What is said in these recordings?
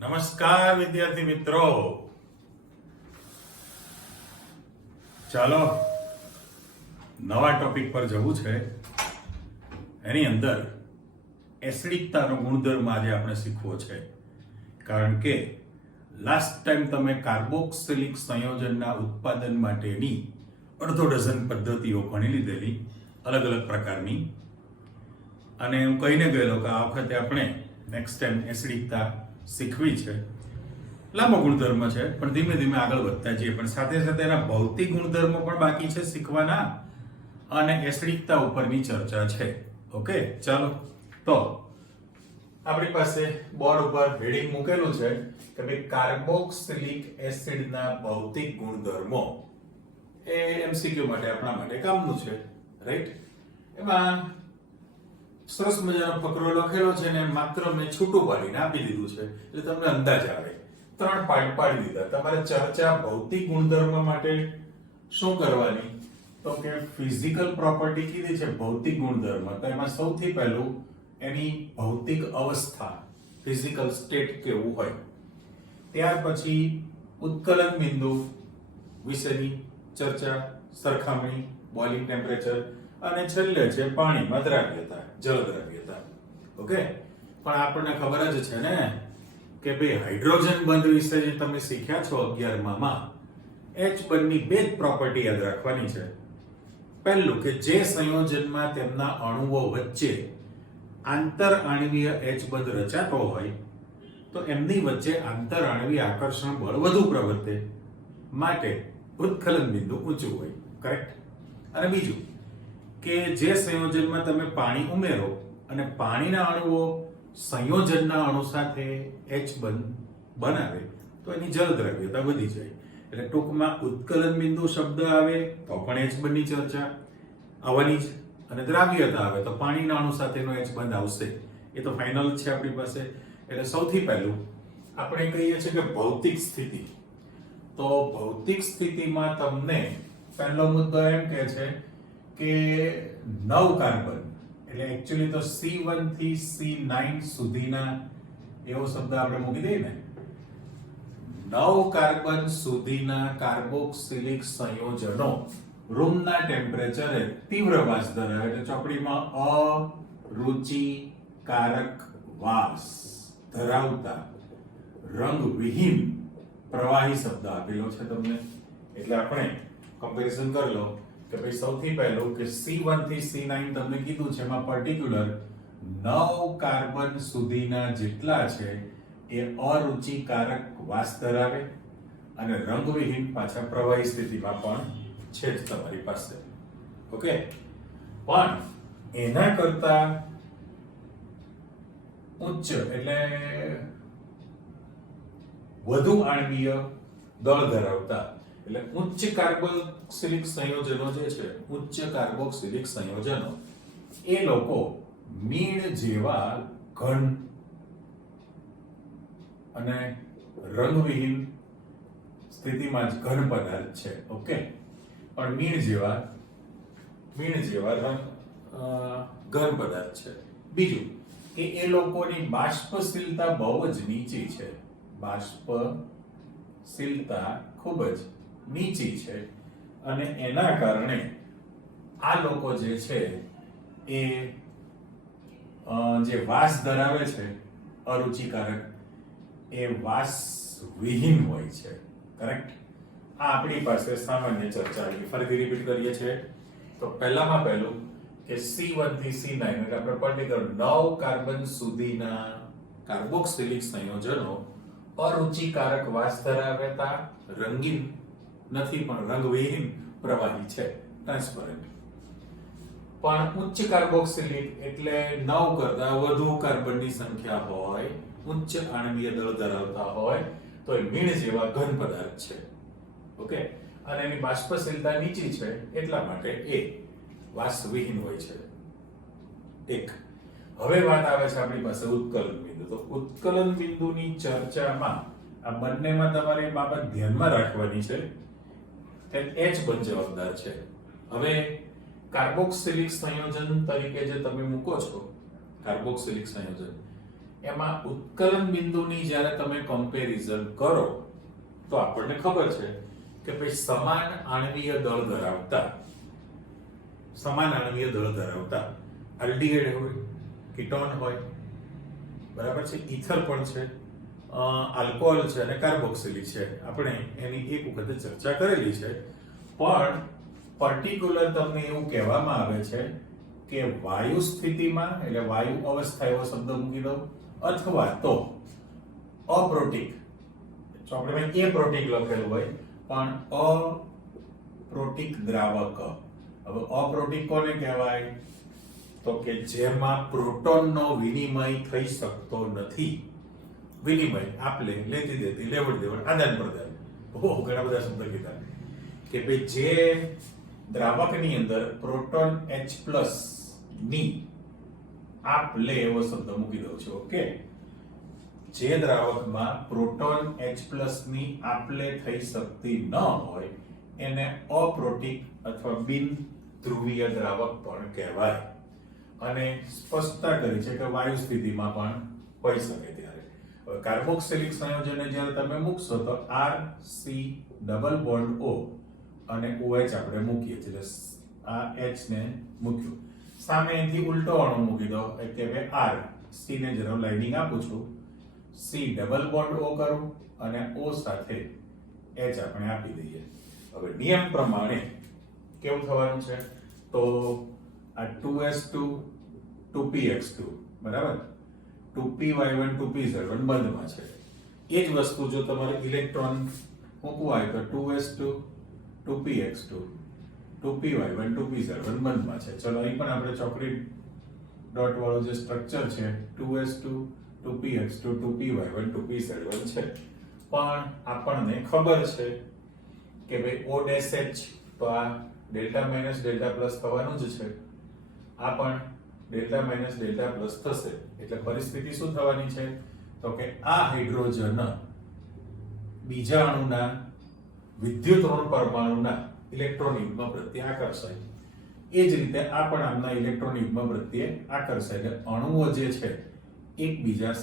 નમસ્કાર વિદ્યાર્થી મિત્રો, ચાલો નવા ટોપિક પર જવું છે. એની અંદર એસિડિકતાનો ગુણધર્મ આજે આપણે શીખવો છે. કારણ કે લાસ્ટ ટાઈમ તમે કાર્બોક્સિલિક સંયોજનના ઉત્પાદન માટેની અડધો ડઝન પદ્ધતિઓ ભણી લીધેલી, અલગ અલગ પ્રકારની. અને હું કહીને ગયેલો કે આ વખતે આપણે નેક્સ્ટ ટાઈમ એસિડિકતા શીખવી છે. લાંબો ગુણધર્મ છે, પણ ધીમે ધીમે આગળ વધતા જઈએ. પણ સાથે સાથે એના ભૌતિક ગુણધર્મો પણ બાકી છે શીખવાના, અને એસિડિકતા ઉપરની ચર્ચા છે. ઓકે, ચાલો. તો આપણી પાસે બોર્ડ ઉપર હેડિંગ મૂકેલું છે કે ભાઈ કાર્બોક્સિલિક એસિડના ભૌતિક ગુણધર્મો. એ એમસીક્યુ માટે આપણા માટે કામનું છે, રાઈટ? એમાં સરસ મજાનો ફકરો લખેલો છે ને માત્ર મેં છૂટું પાડીને આપી દીધું છે, એટલે તમને અંદાજ આવે. 3 પાર્ટ પાડી દીધા. તમારે ચર્ચા ભૌતિક ગુણધર્મ માટે શું કરવાની? તો કે ફિઝિકલ પ્રોપર્ટી કીધી છે, ભૌતિક ગુણધર્મ. તો એમાં સૌથી પહેલું એની ભૌતિક અવસ્થા, ફિઝિકલ સ્ટેટ કેવું હોય. ત્યાર પછી ઉત્કલન બિંદુ વિશેની ચર્ચા, સરખામણી, બોઇલિંગ ટેમ્પરેચર, અને છેલ્લે છે પાણીમાં દ્રાવ્યતા, જળ દ્રાવ્યતા. ઓકે, પણ આપણને ખબર જ છે ને કે ભાઈ હાઇડ્રોજન બંધ વિશે જે તમે શીખ્યા છો 11માં, H બંધની બે જ પ્રોપર્ટી યાદ રાખવાની છે. પહેલું કે જે સંયોજનમાં તેમના અણુઓ વચ્ચે આંતર આણ્વીય H બંધ રચાતો હોય તો એમની વચ્ચે આંતર આણ્વીય આકર્ષણ બળ વધુ પ્રવર્તે, માટે ઉત્કલન બિંદુ ઊંચું હોય. કરેક્ટ? અને બીજું કે જે સંયોજનમાં તમે પાણી ઉમેરો અને પાણીના અણુઓ સંયોજનના અણુ સાથે H બંધ બનાવે તો એની જળ દ્રવ્યતા વધી જાય. એટલે ટૂંકમાં ઉત્કલન બિંદુ શબ્દ આવે તો પણ H બંધની ચર્ચા આવવાની છે, અને દ્રાવ્યતા આવે તો પાણીના અણુ સાથેનો H બંધ આવશે. એ તો ફાઇનલ છે આપણી પાસે. એટલે સૌથી પહેલું આપણે કહીએ છીએ કે ભૌતિક સ્થિતિ. તો ભૌતિક સ્થિતિમાં તમને પહેલો મુદ્દો એમ કહે છે કે 9 કાર્બન, એટલે એકચ્યુઅલી તો C1 થી C9 સુધીના એવો શબ્દ આપણે મૂકી દઈએ ને, 9 કાર્બન સુધીના કાર્બોક્સિલિક સંયોજનો રૂમના ટેમ્પરેચરે તીવ્ર વાસ ધરાવે. એટલે ચોપડીમાં અરુચિકારક વાસ ધરાવતા રંગવિહીન પ્રવાહી શબ્દ આપેલો છે તમને. એટલે આપણે કમ્પેરિઝન કરી લો કે ભાઈ સૌથી પહેલું કે C1 થી C9 તમને કીધું છે, એમાં પર્ટિક્યુલર 9 કાર્બન સુધીના જેટલા છે એ અરુચિકારક વાસ ધરાવે, અને રંગવિહીન પાછા પ્રવાહી સ્થિતિમાં પણ છે જ તમારી પાસે. ઓકે, પણ એના કરતા ઉચ્ચ એટલે વધુ આણ્વીય દળ ધરાવતા, એટલે ઉચ્ચ કાર્બોક્સિલિક સંયોજનો જે છે, ઉચ્ચ કાર્બોક્સિલિક સંયોજનો, એ લોકો મીણ જેવા ઘન અને રંગવિહીન સ્થિતિમાં જ ઘન પદાર્થ છે. ઓકે, પણ મીણ જેવા ઘન પદાર્થ છે. બીજું કે એ લોકોની બાષ્પશીલતા બહુ જ નીચી છે. બાષ્પશીલતા ખૂબ જ નીચી છે, અને એના કારણે આ લોકો જે છે એ જે વાસ ધરાવે છે અરુચિકારક, એ વાસ વિહીન હોય છે. કરેક્ટ? આ આપણી પાસે સામાન્ય ચર્ચા. ફરીથી રિપીટ કરીએ છીએ તો પહેલામાં પહેલું કે C1 થી C9 એટલે આપણે પર્ટિક્યુલર 9 કાર્બન સુધીના કાર્બોક્સિલિક સંયોજનો અરુચિકારક વાસ ધરાવતા, રંગીન નથી પણ રંગવિહીન પ્રવાહી છે, ટ્રાન્સપરન્ટ. પણ ઉચ્ચ કાર્બોક્સિલિક એટલે 9 કરતા વધુ કાર્બનની સંખ્યા હોય, ઉચ્ચ આણ્વીય દળ ધરાવતા હોય તો એ મીણ જેવા ઘન પદાર્થ છે. ઓકે, અને એની બાષ્પશીલતા નીચી છે, એટલા માટે એ વાસવિહીન હોય છે. એક. હવે વાત આવે છે આપણી પાસે ઉત્કલન બિંદુ. તો ઉત્કલન બિંદુની ચર્ચામાં આ બંનેમાં તમારે એ બાબત ધ્યાનમાં રાખવાની છે કે H બંધ જવાબદાર છે. હવે કાર્બોક્સિલિક સંયોજન તરીકે જે તમે મૂકો છો, કાર્બોક્સિલિક સંયોજન, એમાં ઉત્કલન બિંદુની જ્યારે તમે કમ્પેરિઝન કરો તો આપણને ખબર છે કે ભાઈ સમાન આણ્વીય દળ ધરાવતા આલ્ડીહાઇડ હોય, કીટોન હોય, બરાબર છે, ઈથર પણ છે, આલ્કોહોલ છે અને કાર્બોક્સિલિક છે. આપણે એની એક વખત ચર્ચા કરેલી છે, પણ પર્ટિક્યુલર તમને એવું કહેવામાં આવે છે કે વાયુ સ્થિતિમાં, એટલે વાયુ અવસ્થા એવો શબ્દ મૂકી દો, અથવા તો અપ્રોટિક, તો આપણે એપ્રોટિક લખેલું હોય પણ અપ્રોટિક દ્રાવક. હવે અપ્રોટિક કોને કહેવાય? તો કે જેમાં પ્રોટોનનો વિનિમય થઈ શકતો નથી. વિનિમય આપલે, લેતી દેતી, લેવડ દેવડ, આદાન પ્રદાન, ઘણા બધા શબ્દ કીધા કે ભાઈ જે દ્રાવકની અંદર પ્રોટોન H+ ની આપલે એવો શબ્દ મૂકી દઉં છું. ઓકે, જે દ્રાવકમાં પ્રોટોન H+ ની આપલે થઈ શકતી ન હોય એને અપ્રોટિક અથવા બિન ધ્રુવીય દ્રાવક પણ કહેવાય. અને સ્પષ્ટતા કરી છે કે વાયુ સ્થિતિમાં પણ હોઈ શકે. ત્યારે હવે કાર્બોક્સિલિક સંયોજનને જ્યારે તમે મૂકશો તો RC ડબલ બોન્ડ O અને OH આપણે મૂકીએ છીએ, એટલે આ H ને મૂક્યું, સામે અહીંથી ઉલટો અણુ મૂકી દો એટલે કે R, C ને જરા લાઇનિંગ આપું છું, C ડબલ બોન્ડ O કરું અને O સાથે H આપણે આપી દઈએ. હવે નિયમ પ્રમાણે કેવું થવાનું છે? તો આ 2s2 2px2 બરાબર, 2py1 2pz1 બંધમાં છે. એ જ વસ્તુ જો તમારે ઇલેક્ટ્રોન મૂકવા હોય તો 2s2 2px2 2py1 2pz1 બંધમાં છે. ચલો અહીં પણ આપણે ચોકડી ડોટ વાળો જે સ્ટ્રક્ચર છે 2s2 2px2 2py1 2pz1 છે. પણ આપણને ખબર છે કે ભાઈ O' તો આ ડેલ્ટા માઇનસ ડેલ્ટા પ્લસ થવાનું જ છે, આ પણ ડેલ્ટા માઇનસ ડેલ્ટા પ્લસ થશે. એટલે પરિસ્થિતિ શું થવાની છે? તો કે આ હાઇડ્રોજન બીજા અણુના વિદ્યુત ઋણ પરમાણુના ઇલેક્ટ્રોન યુગ્મ પ્રત્યે આકર્ષાય. એ જ રીતે આ પણ આમના ઇલેક્ટ્રોન યુગ્મ પ્રત્યે આકર્ષાય. એટલે અણુઓ જે છે એકબીજા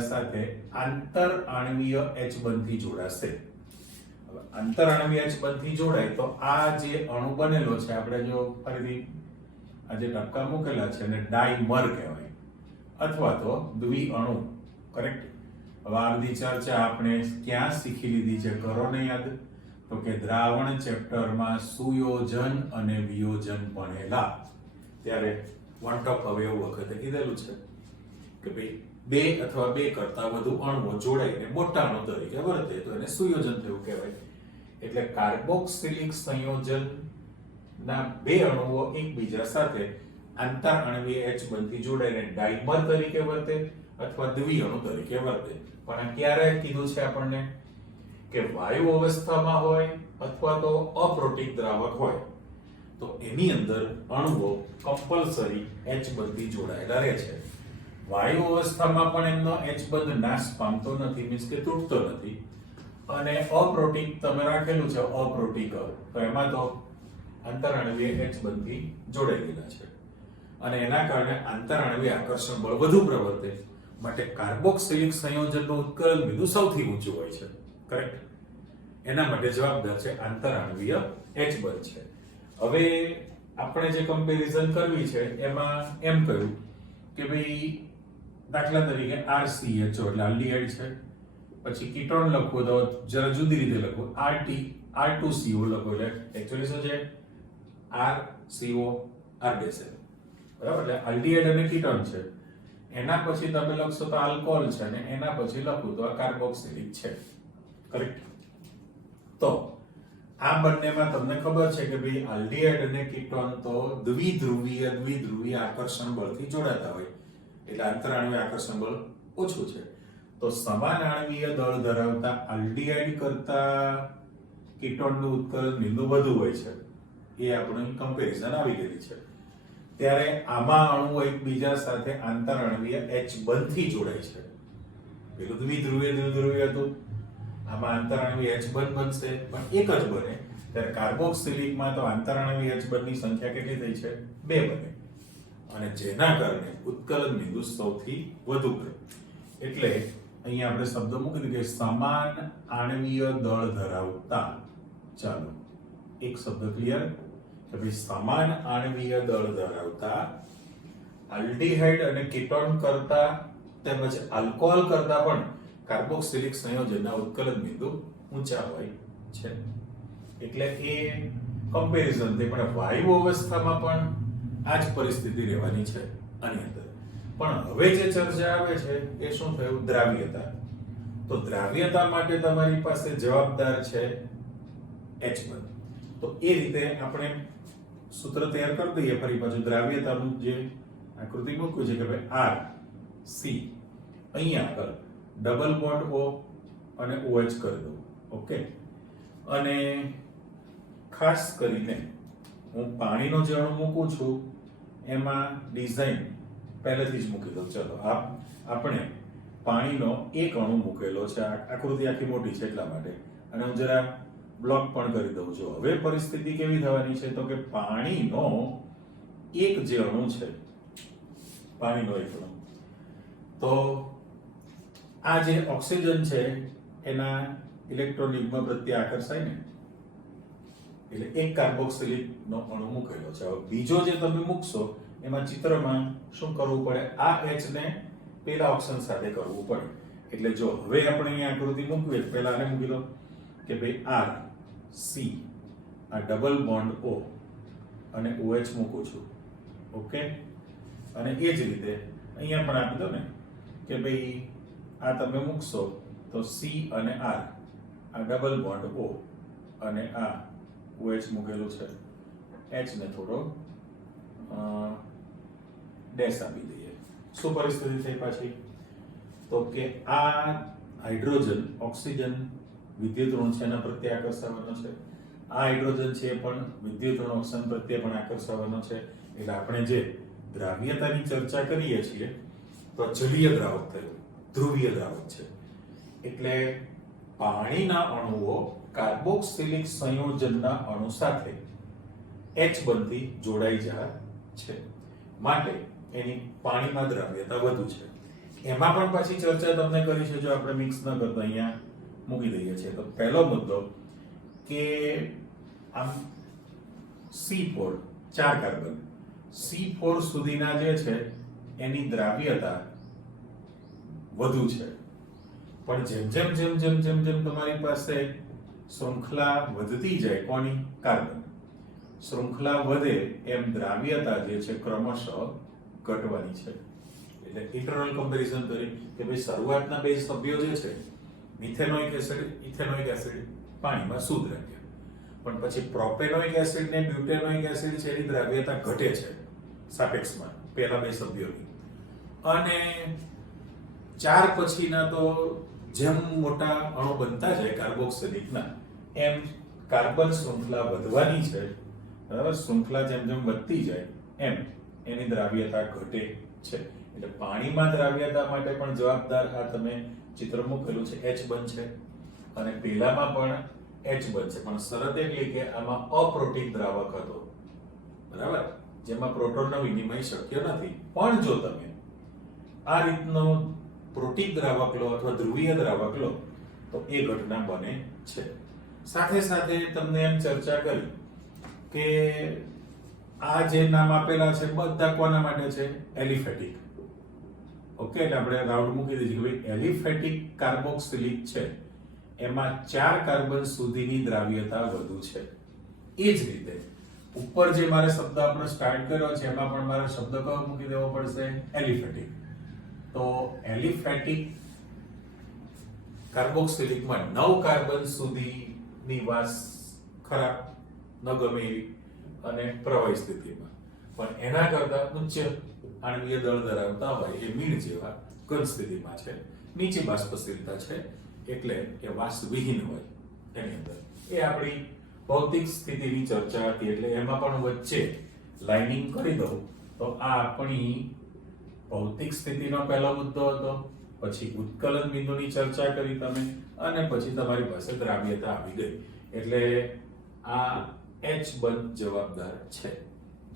સાથે આંતર આણ્વીય H બંધથી જોડાશે. હવે આંતર આણ્વીય H બંધથી જોડાય તો આ જે અણુ બનેલો છે, આપણે જો ફરીથી આ જે ટપકા મૂકેલા છે અને ડાઈમર કહેવાય અથવા તો દ્વિ અણુ. કરેક્ટ. હવે આ બધી ચર્ચા આપણે ક્યાં શીખી લીધી છે? કરો ને યાદ. તો કે દ્રાવણ ચેપ્ટરમાં સુયોજન અને વિયોજન ભણેલા ત્યારે વન ટોપ હવે એવું વખતે કીધેલું છે કે ભાઈ બે અથવા બે કરતા વધુ અણુઓ જોડાઈને મોટા અણુ તરીકે વર્તે તો એને સુયોજન થયું કહેવાય. એટલે કાર્બોક્સિલિક સંયોજન ના બે અણુઓ એકબીજા સાથે આંતર આણ્વીય H બંધથી જોડાઈને ડાઈમર તરીકે વર્તે અથવા દ્વિ અણુ તરીકે વર્તે. પણ આ ક્યારે કીધું છે આપણને? કે વાયુ અવસ્થામાં હોય અથવા તો અપ્રોટિક દ્રાવક હોય તો એની અંદર અણુઓ કમ્પલસરી H બંધથી જોડાયેલા રહે છે. વાયુ અવસ્થામાં પણ એમનો H બંધ નાશ પામતો નથી, મીન્સ કે તૂટતો નથી. અને અપ્રોટિક તમે રાખેલું છે અપ્રોટિક, તો એમાં તો આંતરઆણ્વીય H બંધથી જોડાયેલા છે અને એના કારણે આંતરઆણ્વીય આકર્ષણ બળ વધુ પ્રવર્તે. માટે કાર્બોક્સિલિક સંયોજનનું ઉત્કલન બિંદુ સૌથી ઊંચું હોય છે. કરેક્ટ. એના માટે જવાબદાર છે આંતરઆણ્વીય H બળ છે. હવે આપણે જે કમ્પેરિઝન કરવી છે એમાં એમ કહ્યું કે ભાઈ દાખલા તરીકે RCHO એટલે આલ્ડીહાઇડ છે, પછી કીટોન લખવો તો જરા જુદી રીતે લખો, R2CO લખો એટલે એક્ચ્યુઅલી શું છે? RCO R-H, બરાબર. એટલે આલ્ડીહાઇડ અને કીટોન છે. એના પછી તમે લખશો તો આલ્કોહોલ છે અને એના પછી લખો તો આ કાર્બોક્સિલિક છે. કરેક્ટ. તો આ બંનેમાં તમને ખબર છે કે ભાઈ આલ્ડીહાઇડ અને કીટોન તો દ્વિધ્રુવીય આકર્ષણ બળથી જોડાતા હોય એટલે આંતરઆણ્વીય આકર્ષણ બળ ઓછું છે. તો સમાન આણ્વીય દળ ધરાવતા આલ્ડીહાઇડ કરતા કીટોનનું ઉત્કલન બિંદુ વધુ હોય છે. એ આપણું કમ્પેરિઝન આવી ગયેલી છે. ત્યારે આમાં અણુઓ એકબીજા સાથે આંતરઆણ્વીય H બંધથી જોડાય છે. પેલું દ્વિધ્રુવીય હતું, આમાં આંતરઆણ્વીય H બંધ બનશે પણ એક જ બને. ત્યારે કાર્બોક્સિલિકમાં તો આંતરઆણ્વીય H બંધની સંખ્યા કેટલી થઈ છે? 2 બને. અને જેના કારણે ઉત્કલન બિંદુ સૌથી વધુ રહે. એટલે અહીંયા આપણે શબ્દ મૂકી દીધો કે સમાન આણ્વીય દળ ધરાવતા, ચાલો એક શબ્દ ક્લિયર કે ભાઈ સમાન આણ્વીય દળ ધરાવતા આલ્ડીહાઇડ અને કીટોન કરતા તેમજ આલ્કોહોલ કરતા પણ કાર્બોક્સિલિક સંયોજનના ઉત્કલન બિંદુ ઊંચા હોય છે. એટલે એ કમ્પેરિઝન તે પણ વાયુ અવસ્થામાં પણ આ જ પરિસ્થિતિ રહેવાની છે આની અંદર. પણ હવે જે ચર્ચા આવે છે એ શું થયું? દ્રાવ્યતા. તો દ્રાવ્યતા માટે તમારી પાસે જવાબદાર છે H1. તો એ રીતે આપણે સૂત્ર તૈયાર કરી દઈએ. ફરી પાછું દ્રાવ્યતાનું જે આકૃતિ મૂક્યું છે કે ભાઈ R C, અહીંયા આગળ ડબલ બોન્ડ O અને OH કરી દઉં. ઓકે, અને ખાસ કરીને હું પાણીનો જે અણુ મૂકું છું એમાં ડિઝાઇન પહેલેથી જ મૂકી દઉં. ચલો આપણે પાણીનો એક અણુ મૂકેલો છે, આકૃતિ આખી મોટી છે એટલા માટે, અને હું જરા બ્લોક પણ કરી દઉં છું. હવે પરિસ્થિતિ કેવી થવાની છે? તો કે પાણીનો એક જે અણુ છે, પાણીનો એક અણુ, તો આ જે ઓક્સિજન છે એના ઇલેક્ટ્રોન યુગ્મ પ્રત્યે આકર્ષાય ને, એટલે એક કાર્બોક્સિલિક નો અણુ મૂકેલો છે. હવે બીજો જે તમે મૂકશો એમાં ચિત્રમાં શું કરવું પડે? આ H ને પેલા ઓપ્શન સાથે કરવું પડે. એટલે જો હવે આપણે અહીંયા આકૃતિ મૂકવી, પહેલા આને મૂકી દો કે ભાઈ R C, આ ડબલ બોન્ડ O અને OH મૂકું છું. ઓકે, અને એ જ રીતે અહીંયા પણ આપી દો ને કે ભાઈ આ તમે મૂકશો તો C અને R, આ ડબલ બોન્ડ O અને આ OH મૂકેલું છે, H ને થોડો ડેશ આપી દઈએ. શું પરિસ્થિતિ થઈ પાછી? તો કે આ હાઇડ્રોજન ઓક્સિજન વિદ્યુત ઋણ છે એના પ્રત્યે આકર્ષાવાનો છે, આ હાઇડ્રોજન છે એ પણ વિદ્યુત ઋણ ઓક્સિજન પ્રત્યે પણ આકર્ષાવાનો છે. એટલે આપણે જે દ્રાવ્યતાની ચર્ચા કરીએ છીએ તો જલીય દ્રાવક થયું, ધ્રુવીય દ્રાવક છે. એટલે પાણીના અણુઓ કાર્બોક્સિલિક સંયોજનના અણુ સાથે H બંધથી જોડાઈ જાય છે, માટે એની પાણીમાં દ્રાવ્યતા વધુ છે. એમાં પણ પાછી ચર્ચા તમને કરી છે, જો આપણે મિક્સ ન કરતા અહીંયા મૂકી દઈએ છીએ. તો પહેલો મુદ્દો કે આમ C4 4 કાર્બન, C4 સુધીના જે છે એની દ્રાવ્યતા વધુ છે. પણ જેમ જેમ તમારી પાસે શૃંખલા વધતી જાય, કોની? કાર્બન. શૃંખલા વધે એમ દ્રાવ્યતા જે છે ક્રમશઃ ઘટવાની છે. એટલે ઇન્ટરનલ કમ્પેરિઝન કરી કે ભાઈ શરૂઆતના બે સભ્યો જે છે મિથેનોઇક એસિડ, ઇથેનોઇક એસિડ, પાણીમાં શુદ્ધ દ્રાવ્ય, પણ પછી પ્રોપેનોઇક એસિડ ને બ્યુટેનોઇક એસિડ છે એની દ્રાવ્યતા ઘટે છે સાપેક્ષમાં પહેલા બે સભ્યોની. અને 4 પછીના તો જેમ મોટા અણુ બનતા જાય કાર્બોક્સિલિકના, એમ કાર્બન શૃંખલા વધવાની છે. બરાબર, શૃંખલા જેમ વધતી જાય એમ એની દ્રાવ્યતા ઘટે છે. એટલે પાણીમાં દ્રાવ્યતા માટે પણ જવાબદાર આ તમે ચિત્ર મૂકેલું છે H બનશે, અને પેલામાં પણ H બનશે. પણ શરત એટલી કે આમાં અપ્રોટીન દ્રાવક હતો, બરાબર, જેમાં પ્રોટોનનો વિનિમય શક્ય નથી. પણ જો તમે આ રીતનો પ્રોટીન દ્રાવક લો અથવા ધ્રુવીય દ્રાવક લો તો એ ઘટના બને છે. સાથે સાથે તમને એમ ચર્ચા કરી કે આ જે નામ આપેલા છે બધા કોના માટે છે? એલિફેટિક. ઓકે, એટલે આપણે રાઉન્ડ મૂકી દીધી કે ભાઈ એલિફેટિક કાર્બોક્સિલિક છે એમાં 4 કાર્બન સુધીની દ્રાવ્યતા વધુ છે. એ જ રીતે ઉપર જે મારે શબ્દ આપણે સ્ટાર્ટ કર્યો છે એમાં પણ મારે શબ્દ કયો મૂકી દેવો પડશે? એલિફેટિક. તો એલિફેટિક કાર્બોક્સિલિકમાં 9 કાર્બન સુધીની વાસ ખરાબ, ન ગમે એવી અને પ્રવાહી સ્થિતિમાં, પણ એના કરતા ઉચ્ચ આણ્વીય દળ ધરાવતા હોય એ મીણ જેવા ઘન સ્થિતિમાં છે, નીચી બાષ્પશીલતા છે, એટલે એ વાસવિહીન હોય એની અંદર. એ આપણી ભૌતિક સ્થિતિની ચર્ચા હતી. એટલે એમાં પણ વચ્ચે લાઇનિંગ કરી દઉં તો આ આપણી ભૌતિક સ્થિતિનો પહેલો મુદ્દો હતો, પછી ઉત્કલન બિંદુની ચર્ચા કરી તમે, અને પછી તમારી પાસે દ્રાવ્યતા આવી ગઈ. એટલે આ H બંધ જવાબદાર છે.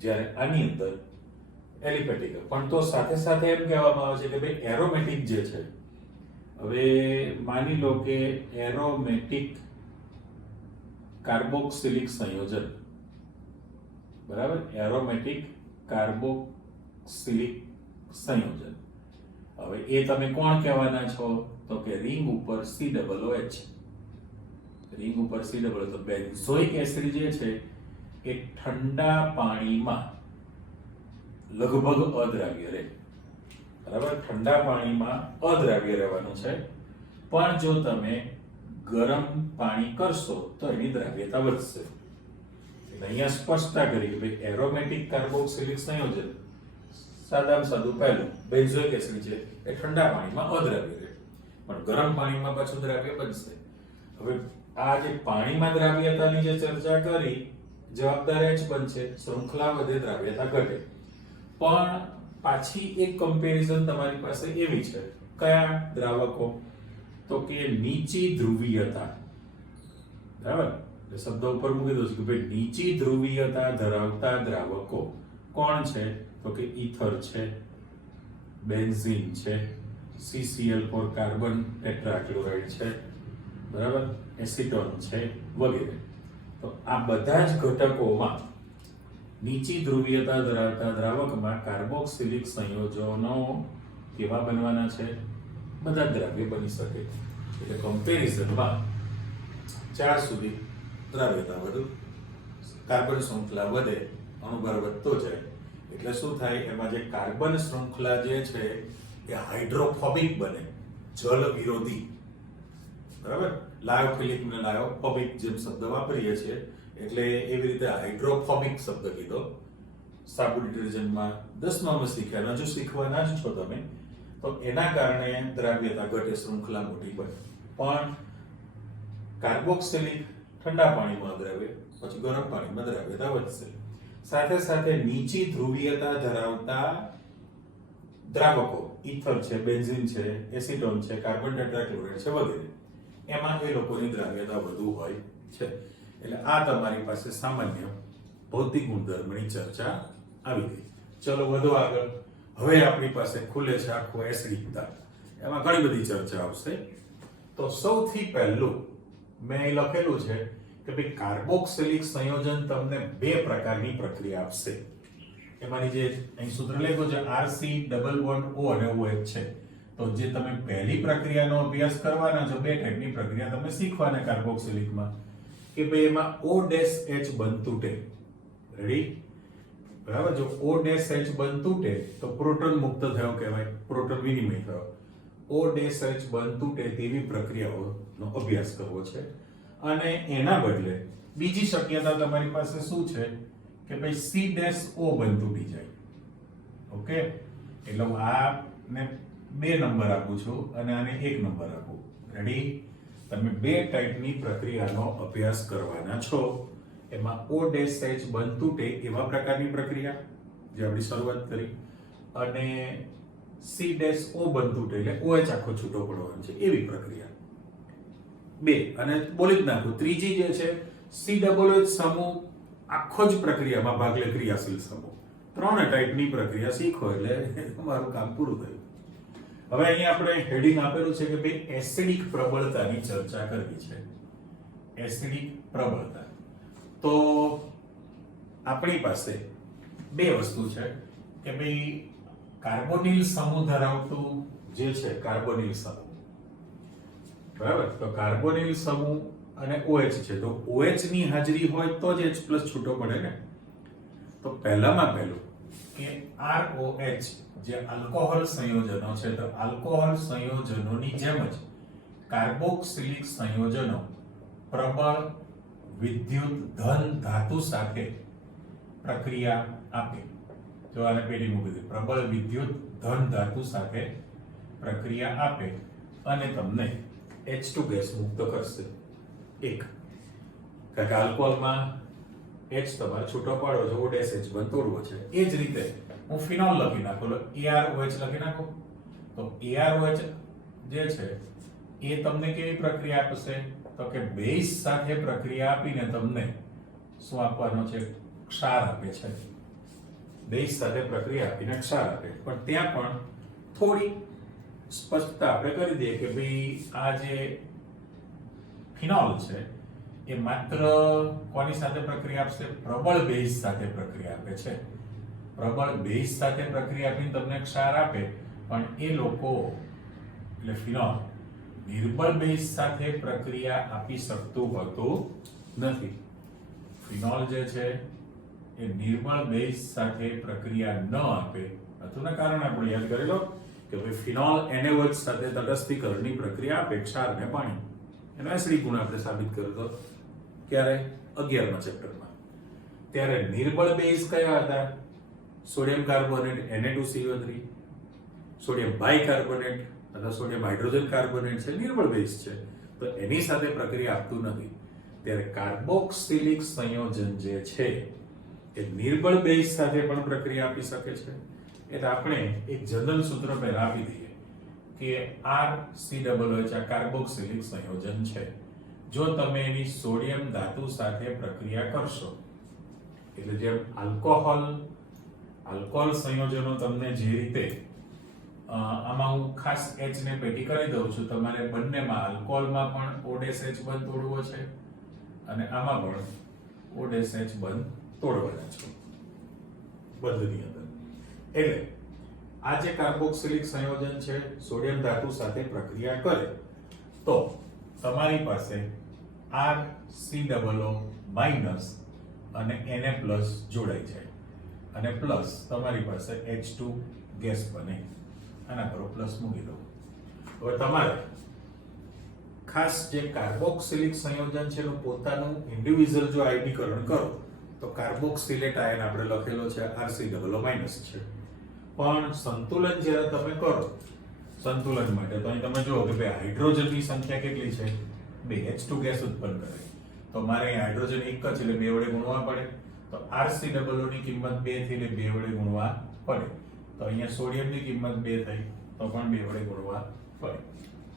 જ્યારે આની અંદર એલિફેટિક. પણ તો સાથે સાથે એમ કહેવામાં આવે છે કે ભાઈ એરોમેટિક જે છે, હવે માની લો કે એરોમેટિક કાર્બોક્સિલિક સંયોજન, બરાબર, એરોમેટિક કાર્બોક્સિલિક સંયોજન. હવે એ તમે કોણ કહેવાના છો? તો કે રિંગ ઉપર COOH, રિંગ ઉપર COOH. તો બેન્ઝોઇક એસિડ જે છે એ ઠંડા પાણીમાં લગભગ અદ્રાવ્ય રહે, બરાબર, ઠંડા પાણીમાં અદ્રાવ્ય રહેવાનું છે. પણ જો તમે ગરમ પાણી કરશો તો એની દ્રાવ્યતા વધશે. એટલે અહીંયા સ્પષ્ટતા કરી કે ભાઈ એરોમેટિક કાર્બોક્સિલિક સંયોજન, સાદામાં સાદું પહેલું બેન્ઝોઇક એસિડ છે એ ઠંડા પાણીમાં અદ્રાવ્ય રહે, પણ ગરમ પાણીમાં પાછું દ્રાવ્ય બનશે. હવે આ જે પાણીમાં દ્રાવ્યતાની જે ચર્ચા કરી, જવાબદાર H બનશે, શૃંખલા વધે, દ્રાવ્યતા ઘટે. પણ પાછી એક કમ્પેરિઝન તમારી પાસે એવી છે, કયા દ્રાવકો? તો કે નીચી ધ્રુવીયતા, બરાબર, એટલે શબ્દ ઉપર મૂકી દો કે ભાઈ નીચી ધ્રુવીયતા ધરાવતા દ્રાવકો કોણ છે? તો કે ઈથર છે, બેન્ઝીન છે, CCl4 કાર્બન ટેટ્રાક્લોરાઇડ છે, બરાબર, એસિટોન છે વગેરે. તો આ બધા જ ઘટકોમાં નીચી ધ્રુવીયતા ધરાવતા દ્રાવકમાં કાર્બોક્સિલિક સંયોજનો કેવા બનવાના છે? બધા દ્રાવ્ય બની શકે. એટલે કમ્પેરિઝનમાં 4 સુધી દ્રાવ્યતા વધુ, કાર્બન શૃંખલા વધે, અણુભાર વધતો જાય. એટલે શું થાય? એમાં જે કાર્બન શૃંખલા જે છે એ હાઇડ્રોફોબિક બને, જલ વિરોધી, બરાબર, લાયોફિલિક ને લાયોફોબિક જેમ શબ્દ વાપરીએ છીએ, એટલે એવી રીતે હાઇડ્રોફોબિક શબ્દ કીધો. સાબુ ડિટર્જન્ટમાં 10માં શીખ્યા, હજુ શીખવાના જ છો તમે. તો એના કારણે દ્રાવ્યતા ઘટે, શૃંખલા મોટી બને. પણ કાર્બોક્સિલિક ઠંડા પાણીમાં દ્રાવ્ય, પછી ગરમ પાણીમાં દ્રાવ્યતા વધશે. સાથે સાથે નીચી ધ્રુવીયતા ધરાવતા દ્રાવકો, ઈથર છે, બેન્ઝીન છે, એસિટોન છે, કાર્બન ટેટ્રાક્લોરાઇડ છે વગેરે, એમાં એ લોકોની દ્રાવ્યતા વધુ હોય છે. એટલે આ તમારી પાસે સામાન્ય ભૌતિક ગુણધર્મની ચર્ચા આવી ગઈ. ચલો વધુ આગળ. હવે આપણી પાસે ખુલે છે આખું એસિડિકતા. એમાં ઘણી બધી ચર્ચા આવશે. તો સૌથી પહેલું મેં અહીં લખેલું છે કે ભાઈ કાર્બોક્સિલિક સંયોજન તમને 2 પ્રકારની પ્રક્રિયા આપશે. એમાંની જે અહીં સૂત્ર લખ્યું છે RC ડબલ બોન્ડ O અને OH છે. તો જે તમે પહેલી પ્રક્રિયાનો અભ્યાસ કરવાના છો, 2 ટાઈપની પ્રક્રિયા તમે શીખવાના કાર્બોક્સિલિકમાં, કે ભાઈ એમાં OH બંધ તૂટે. રેડી? બરાબર, જો OH બંધ તૂટે તો પ્રોટોન મુક્ત થયો કહેવાય, પ્રોટોન વિનિમય થયો. OH બંધ તૂટે તેવી પ્રક્રિયાઓનો અભ્યાસ કરવો છે. અને એના બદલે બીજી શક્યતા તમારી પાસે શું છે કે ભાઈ C-O બંધ તૂટી જાય. ઓકે, એટલે હું આને 2 નંબર આપું છું અને આને 1 નંબર આપું. રેડી? તમે 2 ટાઈપની પ્રક્રિયાનો અભ્યાસ કરવાના છો. એમાં OH બંધ તૂટે એવા પ્રકારની પ્રક્રિયા જે આપણી શરૂઆત કરી, અને C-O બંધ તૂટે એટલે OH આખો છૂટો પડવાનો છે એવી પ્રક્રિયા. 2 અને બોલી જ નાખું. ત્રીજી જે છે COOH સમૂહ આખો જ પ્રક્રિયામાં ભાગ લે, ક્રિયાશીલ સમૂહ. 3 ટાઈપની પ્રક્રિયા શીખો એટલે તમારું કામ પૂરું થયું. હવે અહીંયા આપણે હેડિંગ આપેલું છે કે ભાઈ એસિડિક પ્રબળતાની ચર્ચા કરવી છે. એસિડિક પ્રબળતા. તો આપણી પાસે 2 વસ્તુ છે કે ભાઈ કાર્બોનિલ સમૂહ ધરાવતું જે છે કાર્બોનિલ સમૂહ, બરાબર, તો કાર્બોનિલ સમૂહ અને OH છે. તો OH ની હાજરી હોય તો જ H+ છૂટો પડે ને. તો પહેલામાં પહેલું કે ROH જે આલ્કોહોલ સંયોજનો છે, તો આલ્કોહોલ સંયોજનોની જેમ જ કાર્બોક્સિલિક સંયોજનો પ્રબળ વિદ્યુત ધન ધાતુ સાથે પ્રક્રિયા આપે. જો આને પેલી મૂકી દે, પ્રબળ વિદ્યુત ધન ધાતુ સાથે પ્રક્રિયા આપે અને તમને H2 ગેસ મુક્ત કરશે. 1, કારણ કે આલ્કોહોલમાં H તમારે છૂટો પાડો છે, OH બંધ તોડવો છે. એ જ રીતે હું ફિનોલ લખી નાખું, AROH લખી નાખું. તો AROH જે છે એ તમને કેવી પ્રક્રિયા આપશે? તો કે બેઝ સાથે પ્રક્રિયા આપીને તમને શું આપવાનો છે? ક્ષાર આપે છે. બેઝ સાથે પ્રક્રિયા આપીને ક્ષાર આપે. પણ ત્યાં પણ થોડી સ્પષ્ટતા આપણે કરી દઈએ કે ભાઈ આ જે ફિનોલ છે એ માત્ર કોની સાથે પ્રક્રિયા આપશે? પ્રબળ બેઝ સાથે પ્રક્રિયા આપે છે. પ્રબળ બેઝ સાથે પ્રક્રિયા આપીને તમને ક્ષાર આપે, પણ એ લોકો એટલે ફિનોલ નિર્બળ બેઝ સાથે પ્રક્રિયા આપી શકતું હોતું નથી. ફિનોલ જે છે એ નિર્બળ બેઝ સાથે પ્રક્રિયા ન આપે હતું ને કારણે આપણે યાદ કરી લો કે ભાઈ ફિનોલ NaOH સાથે તટસ્થીકરણની પ્રક્રિયા આપે ક્ષાર ને પાણી. એનો એસિડિક ગુણ આપણે સાબિત કર્યો હતો ક્યારે? 11મા ચેપ્ટરમાં. ત્યારે નિર્બળ બેઝ કયા હતા? Sodium carbonate Na2CO3, sodium bicarbonate અથવા સોડિયમ હાઇડ્રોજન કાર્બોનેટ છે, નિર્બળ બેઝ છે, તો એની સાથે પ્રક્રિયા આપતું નથી. ત્યારે કાર્બોક્સિલિક સંયોજન જે છે એ નિર્બળ બેઝ સાથે પણ પ્રક્રિયા આપી શકે છે. એટલે આપણે એક જનરલ સૂત્ર પહેલા આપી દઈએ કે RCOOH આ કાર્બોક્સિલિક સંયોજન છે. જો તમે એની સોડિયમ ધાતુ સાથે પ્રક્રિયા કરશો, એટલે જેમ આલ્કોહોલ સંયોજનો તમને જે રીતે આમાં હું ખાસ H ને પેટી કરી દઉં છું, તમારે બંનેમાં આલ્કોહોલમાં પણ OH બંધ તોડવો છે અને આમાં પણ OH બંધ તોડવાના છે બંધની અંદર. એટલે આ જે કાર્બોક્સિલિક સંયોજન છે સોડિયમ ધાતુ સાથે પ્રક્રિયા કરે તો તમારી પાસે RCOO- અને Na+ જોડાઈ જાય અને પ્લસ તમારી પાસે H2 ગેસ બને. આના પર પ્લસ મૂકી દો. હવે તમારે ખાસ જે કાર્બોક્સિલિક સંયોજન છે એનું પોતાનું ઇન્ડિવિડ્યુઅલ જો આયનીકરણ કરો તો કાર્બોક્સિલેટ આયન આપણે લખેલો છે RCOO- છે. પણ સંતુલન જ્યારે તમે કરો, સંતુલન માટે તો અહીં તમે જુઓ કે ભાઈ હાઇડ્રોજનની સંખ્યા કેટલી છે? 2. H2 ગેસ ઉત્પન્ન કરે તો મારે અહીં હાઇડ્રોજન એક જ એટલે 2 વડે ગુણવા પડે. તો RCOO ની કિંમત 2 થી એટલે 2 વડે ગુણવા પડે. તો અહીંયા સોડિયમની કિંમત 2 થઈ તો પણ 2 વડે ગુણવા પડે.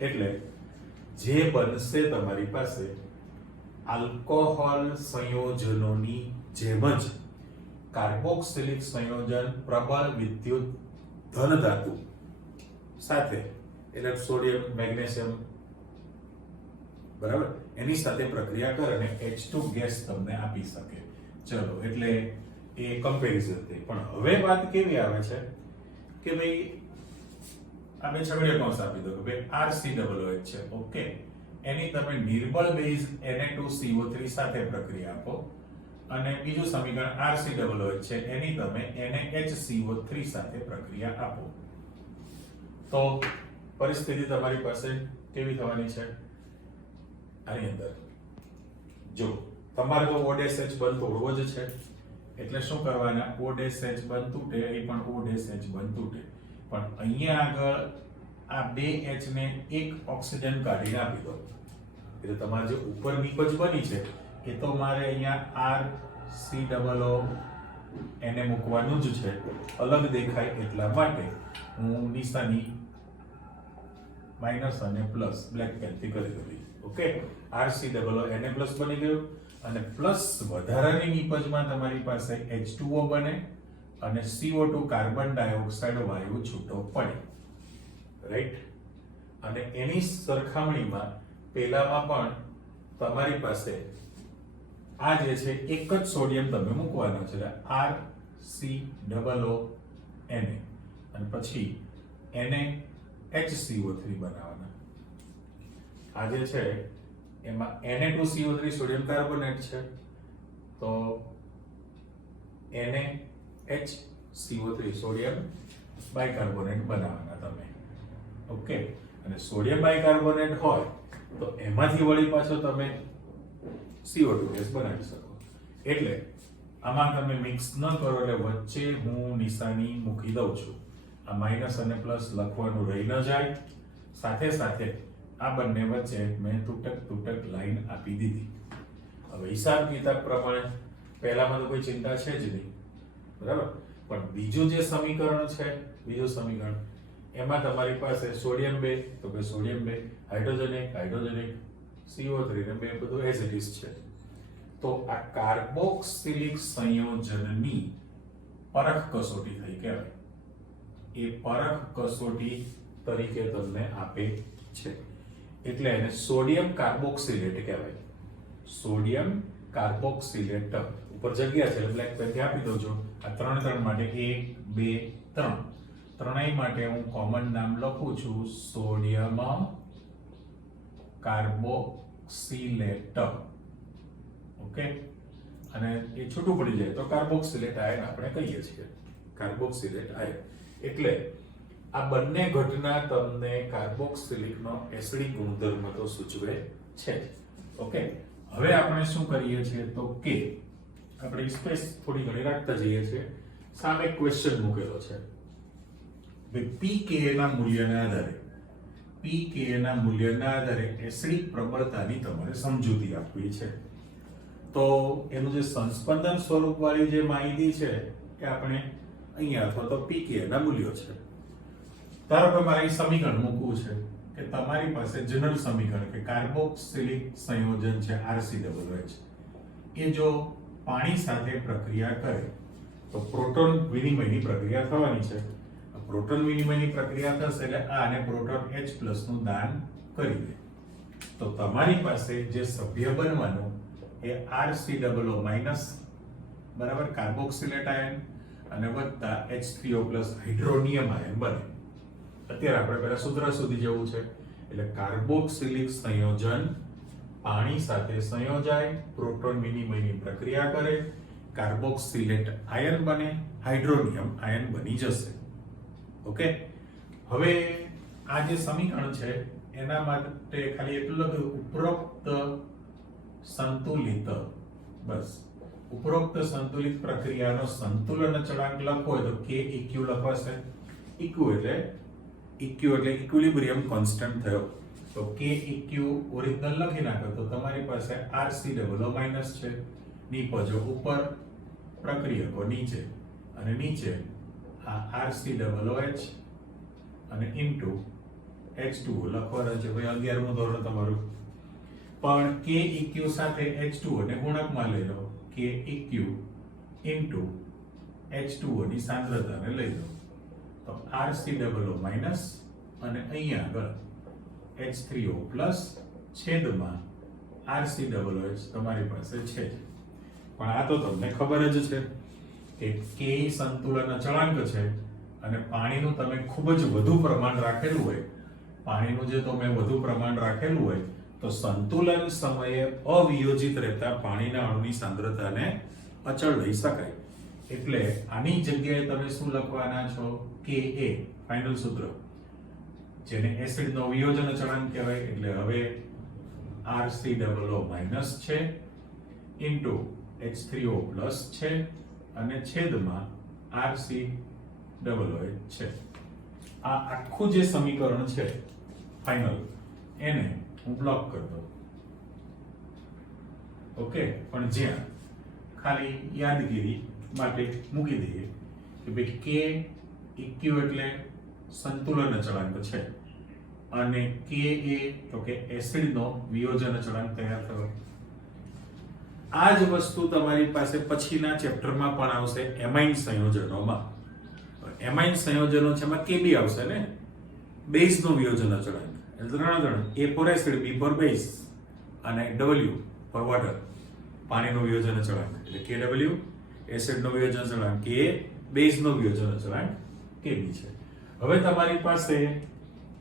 એટલે જે બનશે તમારી પાસે આલ્કોહોલ સંયોજનોની જેમ જ કાર્બોક્સિલિક સંયોજન પ્રબળ વિદ્યુત ધન ધાતુ સાથે એટલે સોડિયમ મેગ્નેશિયમ બરાબર એની સાથે પ્રક્રિયા કરે અને H2 ગેસ તમને આપી શકે. ચલો એટલે એ કમ્પેરિઝન થઈ. પણ હવે વાત કેવી આવે છે કે ભાઈ આપણે છગડીયો કૌંસ આપી દો કે ભાઈ RCOOH છે, ઓકે, એની તમે નિર્બળ બેઝ Na2CO3 સાથે પ્રક્રિયા આપો અને બીજું સમીકરણ RCOOH છે એની તમે NaHCO3 સાથે પ્રક્રિયા આપો તો પરિસ્થિતિ તમારી પાસે કેવી થવાની છે? આની અંદર જો તમારે તો OH બંધ તોડવો જ છે એટલે શું કરવાના? OH બંધ તૂટે, અહીં પણ OH બંધ તૂટે, પણ અહીંયા આગળ આ 2H ને એક ઓક્સિજન કાઢીને આપી દો એટલે તમારે જે ઉપર નિપજ બની છે એ તો મારે અહીંયા RCOO એને મૂકવાનું જ છે. અલગ દેખાય એટલા માટે હું નિશાની માઈનસ અને પ્લસ બ્લેક પેનથી કરી દઉં. ઓકે, RCOO Na+ બની ગયું અને પ્લસ વધારાની નિપજમાં તમારી પાસે H2O બને અને CO2 કાર્બન ડાયોક્સાઇડ વાયુ છૂટો પડે, રાઈટ? અને એની સરખામણીમાં પેલામાં પણ તમારી પાસે આ જે છે એક જ સોડિયમ તમે મૂકવાનો છે એટલે RCOO Na અને પછી NaHCO3 બનાવવાના. આ જે છે એમાં Na2CO3 સોડિયમ કાર્બોનેટ છે તો NaHCO3 સોડિયમ બાયકાર્બોનેટ બનાવવાના તમે. ઓકે, અને સોડિયમ બાયકાર્બોનેટ હોય તો એમાંથી વળી પાછો તમે CO2 ગેસ બનાવી શકો. એટલે આમાં તમે મિક્સ ન કરો એટલે વચ્ચે હું નિશાની મૂકી દઉં છું. આ માઈનસ અને પ્લસ લખવાનું રહી ન જાય. સાથે સાથે આ બંને વચ્ચે મેં તૂટક લાઈન આપી દીધી. હવે હિસાબ કિતાબ પ્રમાણે પહેલામાં તો કોઈ ચિંતા છે જ નહીં, બરાબર? પણ બીજું જે સમીકરણ છે, બીજું સમીકરણ એમાં તમારી પાસે સોડિયમ 2 તો કે સોડિયમ 2, હાઇડ્રોજન 1 CO3 ને 2 બધું એઝ ઇટ ઇઝ છે. તો આ કાર્બોક્સિલિક સંયોજનની પરખ કસોટી થઈ કહેવાય. એ પરખ કસોટી તરીકે તમને આપે છે એટલે એને સોડિયમ કાર્બોક્સિલેટ કહેવાય. સોડિયમ કાર્બોક્સિલેટ ઉપર જગ્યા છે એટલે બ્લેક પેનથી આપી દઉં છું. આ 3 માટે 1 2 3 ત્રણેય માટે હું કોમન નામ લખું છું સોડિયમ કાર્બોક્સિલેટ. ઓકે, અને એ છૂટું પડી જાય તો કાર્બોક્સિલેટ આયન આપણે કહીએ છીએ. કાર્બોક્સિલેટ આયન એટલે આ બંને ઘટના તમને કાર્બોક્સિલિકનો એસિડિક ગુણધર્મ તો સૂચવે છે. ઓકે, હવે આપણે શું કરીએ છીએ તો કે આપણે સ્પેસ થોડી ઘણી રાખતા જઈએ છીએ. સામે ક્વેશ્ચન મૂકેલો છે pKa ના મૂલ્યના આધારે એસિડિક પ્રબળતાની તમારે સમજૂતી આપવી છે. તો એનું જે સંસ્પંદન સ્વરૂપ વાળી જે માહિતી છે કે આપણે અહીંયા અથવા તો pKa ના મૂલ્યો છે. ધારો કે મારે સમીકરણ મૂકવું છે કે તમારી પાસે જનરલ સમીકરણ કે કાર્બોક્સિલિક સંયોજન છે RCOH, એ જો પાણી સાથે પ્રક્રિયા કરે તો પ્રોટોન વિનિમયની પ્રક્રિયા થવાની છે. પ્રોટોન વિનિમયની પ્રક્રિયા થશે એટલે આ અને પ્રોટોન H+ નું દાન કરી દે તો તમારી પાસે જે સભ્ય બનવાનું એ RCOO- બરાબર કાર્બોક્સિલેટ આયન અને વત્તા H3O+ હાઇડ્રોનિયમ આયન બને. અત્યારે આપણે પહેલા સૂત્ર સુધી જવું છે એટલે કાર્બોક્સિલિક સંયોજન પાણી સાથે સંયોજાય, પ્રોટોન વિનિમયની પ્રક્રિયા કરે, કાર્બોક્સિલેટ આયન બને, હાઇડ્રોનિયમ આયન બની જશે. ઓકે, હવે આ જે સમીકરણ છે એના માટે ખાલી એટલું લખ્યું ઉપરોક્ત સંતુલિત, બસ ઉપરોક્ત સંતુલિત પ્રક્રિયાનો સંતુલન અચળાંક લખવો હોય તો Keq લખવાશે. EQ એટલે ઇક્વિલિબ્રિયમ કોન્સ્ટન્ટ થયો તો Keq ઓરિજિનલ લખી નાખો તો તમારી પાસે RCOO- છે. નીપજો ઉપર, પ્રક્રિયકો નીચે, અને નીચે આ RCOOH અને ઇન્ટુ H2O લખવાના છે. ભાઈ 11મું ધોરણ તમારું. પણ Keq સાથે H2O ને ગુણકમાં લઈ લો. Keq ઇન્ટુ H2O ની સાંદ્રતાને લઈ લો તો RCOO- અને અહીંયા આગળ H3O+ છેદમાં RCOOH તમારી પાસે છે. પણ આ તો તમને ખબર જ છે કે K સંતુલન અચળાંક છે અને પાણીનું તમે ખૂબ જ વધુ પ્રમાણ રાખેલું હોય, પાણીનું જે તમે વધુ પ્રમાણ રાખેલું હોય તો સંતુલન સમયે અવિયોજિત રહેતા પાણીના અણુની સાંદ્રતાને અચળ લઈ શકાય. એટલે આની જગ્યાએ તમે શું લખવાના છો? Ka ફાઇનલ સૂત્ર, જેને એસિડનો વિયોજન અચળાંક કહેવાય. એટલે હવે RCOO- છે ઇન્ટુ H3O+ છે અને છેદમાં RCOOH છે. આ આખું જે સમીકરણ છે ફાઇનલ એને હું બ્લોક કરી દઉં. ઓકે, પણ જ્યાં ખાલી યાદગીરી માટે મૂકી દઈએ કે ભાઈ Keq એટલે સંતુલન અચળાંક છે અને Ka તો કે એસિડનો વિયોજન અચળાંક તૈયાર થયો. આ જ વસ્તુ તમારી પાસે પછીના ચેપ્ટરમાં પણ આવશે એમાઇન સંયોજનોમાં. એમાઇન સંયોજનો છે એમાં Kb આવશે ને, બેઝનો વિયોજન અચળાંક. એટલે ત્રણ A for acid, B for base અને W for water પાણીનો વિયોજન અચળાંક. એટલે Kw એસિડનો વિયોજન અચળાંક, Ka બેઝનો વિયોજન અચળાંક Kb છે. હવે તમારી પાસે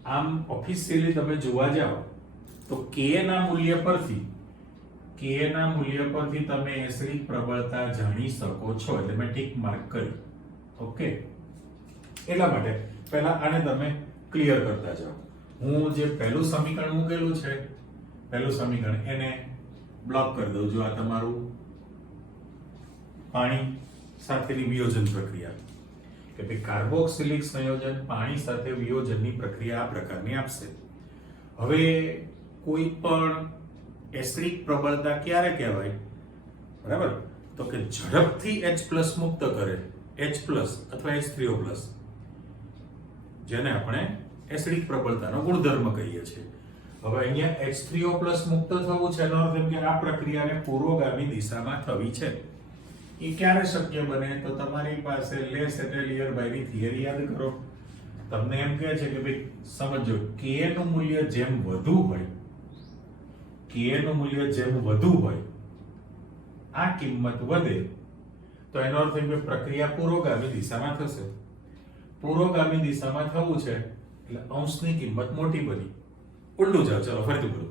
આમ ઓફિશિયલી તમે જોવા જાઓ તો K ના મૂલ્ય પરથી તમે એસિડિક પ્રબળતા જાણી શકો છો. એટલે મેં ટિક માર્ક કર્યું. ઓકે, એટલા માટે પહેલા આને તમે ક્લિયર કરતા જાઓ. હું જે પહેલું સમીકરણ મૂકેલું છે, પહેલું સમીકરણ એને બ્લોક કરી દઉં. જો આ તમારું પાણી સાથેની વિયોજન પ્રક્રિયા કે ભાઈ કાર્બોક્સિલિક સંયોજન પાણી સાથે વિયોજનની પ્રક્રિયા આ પ્રકારની આપશે. હવે કોઈ પણ એસિડિક પ્રબળતા ક્યારે કહેવાય? બરાબર, તો કે ઝડપથી H+ મુક્ત કરે, H+ અથવા H3O+, જેને આપણે એસિડિક પ્રબળતાનો ગુણધર્મ કહીએ છીએ. હવે અહીંયા H3O+ મુક્ત થવું છે એનો અર્થ એમ કે આ પ્રક્રિયાને પૂર્વગામી દિશામાં થવી છે. એ ક્યારે શક્ય બને? તો તમારી પાસે લેસ એટેલિયર બાયની થિયરી યાદ કરો. તમને એમ કહે છે કે ભાઈ સમજો k નું મૂલ્ય જેમ વધુ હોય, k નું મૂલ્ય જેમ વધુ હોય, આ કિંમત વધે તો એનો અર્થ એમ કે પ્રક્રિયા પુરોગામી દિશામાં થશે. પુરોગામી દિશામાં થવું છે એટલે અંશની કિંમત મોટી બની. ઉલટું જાવ, ચલો ફરીથી બોલો.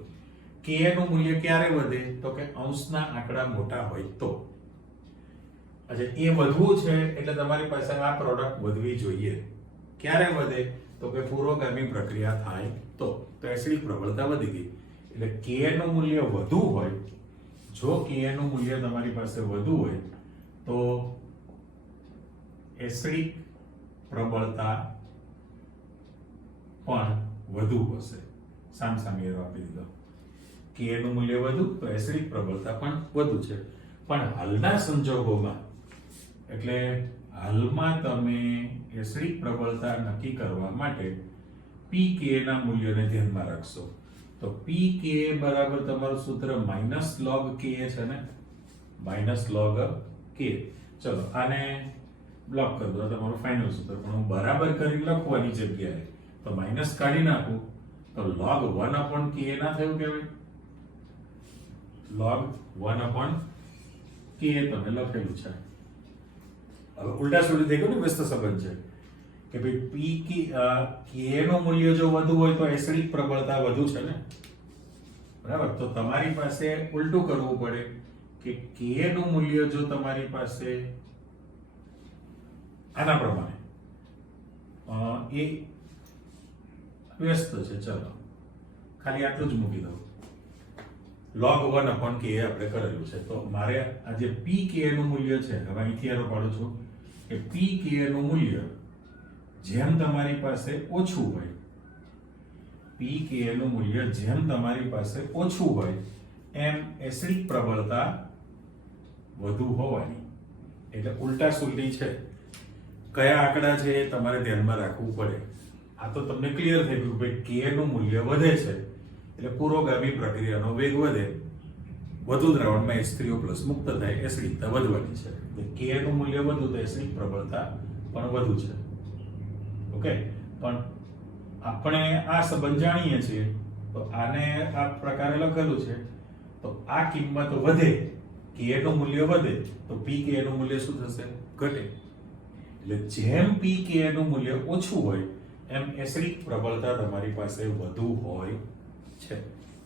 k નું મૂલ્ય ક્યારે વધે? તો કે અંશના આંકડા મોટા હોય તો. અચ્છા, એ વધવું છે એટલે તમારી પાસે આ પ્રોડક્ટ વધવી જોઈએ. ક્યારે વધે? તો કે પુરોગામી પ્રક્રિયા થાય તો એસિડિક પ્રબળતા વધી ગઈ. એટલે k નું મૂલ્ય વધુ હોય, જો k નું મૂલ્ય તમારી પાસે વધુ હોય તો એસિડિક પ્રબળતા પણ વધુ હશે. સામસામે એરો આપી દીધો. k નું મૂલ્ય વધુ તો એસિડિક પ્રબળતા પણ વધુ છે. પણ હાલના સંજોગોમાં, એટલે હાલમાં તમે એસિડિક પ્રબળતા નક્કી કરવા માટે pk ના મૂલ્યને ધ્યાનમાં રાખશો. તો pk બરાબર તમારું સૂત્ર -log k છે ને, -log k. ચલો આને બ્લોક કરી દો, તમારું ફાઇનલ સૂત્ર. પણ હું બરાબર કરી લખવાની જગ્યાએ તો માઈનસ કાઢી નાખું તો log 1/k ના થયું કેવાય? log 1/k તમે લખેલું છે. હવે ઉલટા સુલી દેખો ને વ્યસ્ત સંબંધ છે કે ભાઈ k નું મૂલ્ય જો વધુ હોય તો એસિડિક પ્રબળતા વધુ છે ને, બરાબર? તો તમારી પાસે ઉલટું કરવું પડે કે k નું મૂલ્ય જો તમારી પાસે આના પ્રમાણે એ વ્યસ્ત છે, ચલો ખાલી આટલું જ મૂકી દઉં. log 1/k આપણે કરેલું છે. તો મારે આ જે pk નું મૂલ્ય છે, હવે અહીંથી એરો પાડું છું કે pk નું મૂલ્ય જેમ તમારી પાસે ઓછું હોય, pk નું મૂલ્ય જેમ તમારી પાસે ઓછું હોય એમ એસિડિક પ્રબળતા વધુ હોવાની. એટલે ઉલટા સુલટી છે. કયા આંકડા છે એ તમારે ધ્યાનમાં રાખવું પડે. આ તો તમને ક્લિયર થઈ ગયું કે k નું મૂલ્ય વધે છે એટલે પુરોગામી પ્રક્રિયાનો વેગ વધે, વધુ દ્રાવણમાં H3O+ મુક્ત થાય, એસિડિકતા વધવાની છે. k નું મૂલ્ય વધુ તો એસિડિક પ્રબળતા પણ વધુ છે. ઓકે, પણ આપણે આ સંબંધ જાણીએ છીએ તો આને આ પ્રકારે લખેલું છે. તો આ કિંમત વધે, k નું મૂલ્ય વધે તો pk નું મૂલ્ય શું થશે? ઘટે. એટલે જેમ pk નું મૂલ્ય ઓછું હોય એમ એસિડિક પ્રબળતા તમારી પાસે વધુ હોય છે.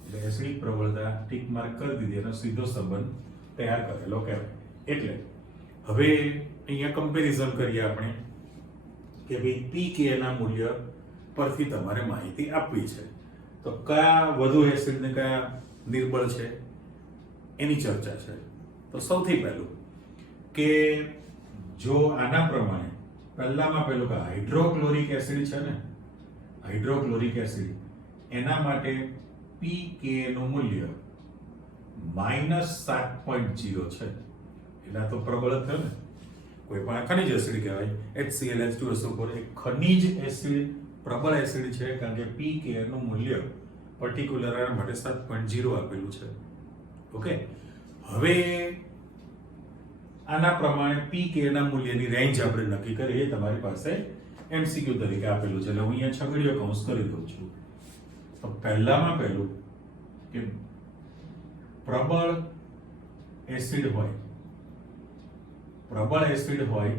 એટલે એસિડિક પ્રબળતા ટિક માર્ક કરી દીધી, એનો સીધો સંબંધ તૈયાર કરેલો કહેવાય. એટલે હવે અહીંયા કમ્પેરિઝન કરીએ આપણે કે ભાઈ pk ના મૂલ્ય પરથી તમારે માહિતી આપવી છે. તો કયા વધુ એસિડ ને કયા નિર્બળ છે એની ચર્ચા છે. તો સૌથી પહેલું કે જો આના પ્રમાણે પહેલામાં પહેલું કે હાઇડ્રોક્લોરિક એસિડ છે ને, હાઇડ્રોક્લોરિક એસિડ એના માટે pK નું મૂલ્ય -7.0 છે. એટલે આ તો પ્રબળ થયો ને. કોઈ પણ ખનિજ એસિડ કહેવાય, HCl H2SO4 એક ખનિજ એસિડ પ્રબળ એસિડ છે કારણ કે pK નું મૂલ્ય પર્ટિક્યુલર માટે 7.0 આપેલું છે. ઓકે, હવે આના પ્રમાણે pK ના મૂલ્યની રેન્જ આપણે નક્કી કરીએ. તમારી પાસે MCQ તરીકે આપેલું છે એટલે હું અહીંયા છગડીયો કૌંસ કરી દઉં છું. તો પહેલામાં પહેલું કે પ્રબળ એસિડ હોય, પ્રબળ એસિડ હોય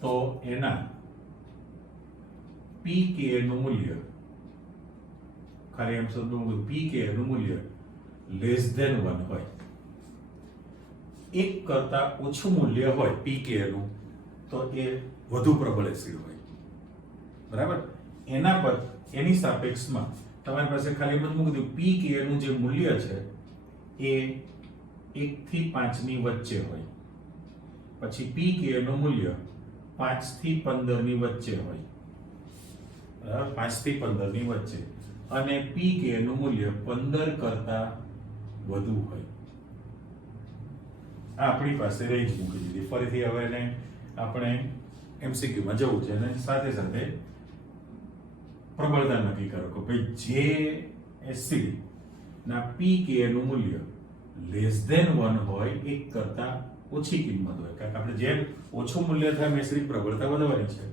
તો એના pK નું મૂલ્ય, ખાલી એમ સમજો pK નું મૂલ્ય <1 હોય, એક કરતા ઓછું મૂલ્ય હોય pK નું તો એ વધુ પ્રબળ એસિડ હોય. બરાબર? એના પર એની સાપેક્ષમાં તમારી પાસે ખાલી મત મૂકી દો pK નું જે મૂલ્ય છે એ 1 થી 5 ની વચ્ચે હોય, પછી pK નું મૂલ્ય 5 થી 15 ની વચ્ચે હોય. બરાબર? 5 થી 15 ની વચ્ચે, અને pK નું મૂલ્ય 15 કરતા વધુ હોય. આપણી પાસે રેન્જ મૂકી દીધી. ફરીથી હવે એને આપણે MCQ માં જવું છે અને સાથે સાથે પ્રબળતા નક્કી કરો કે ભાઈ જે એસિડ ના pK નું મૂલ્ય <1 હોય, એક કરતા ઓછી કિંમત હોય, કારણ કે આપણે જેમ ઓછું મૂલ્ય થાય એમ એસિડિક પ્રબળતા વધવાની છે.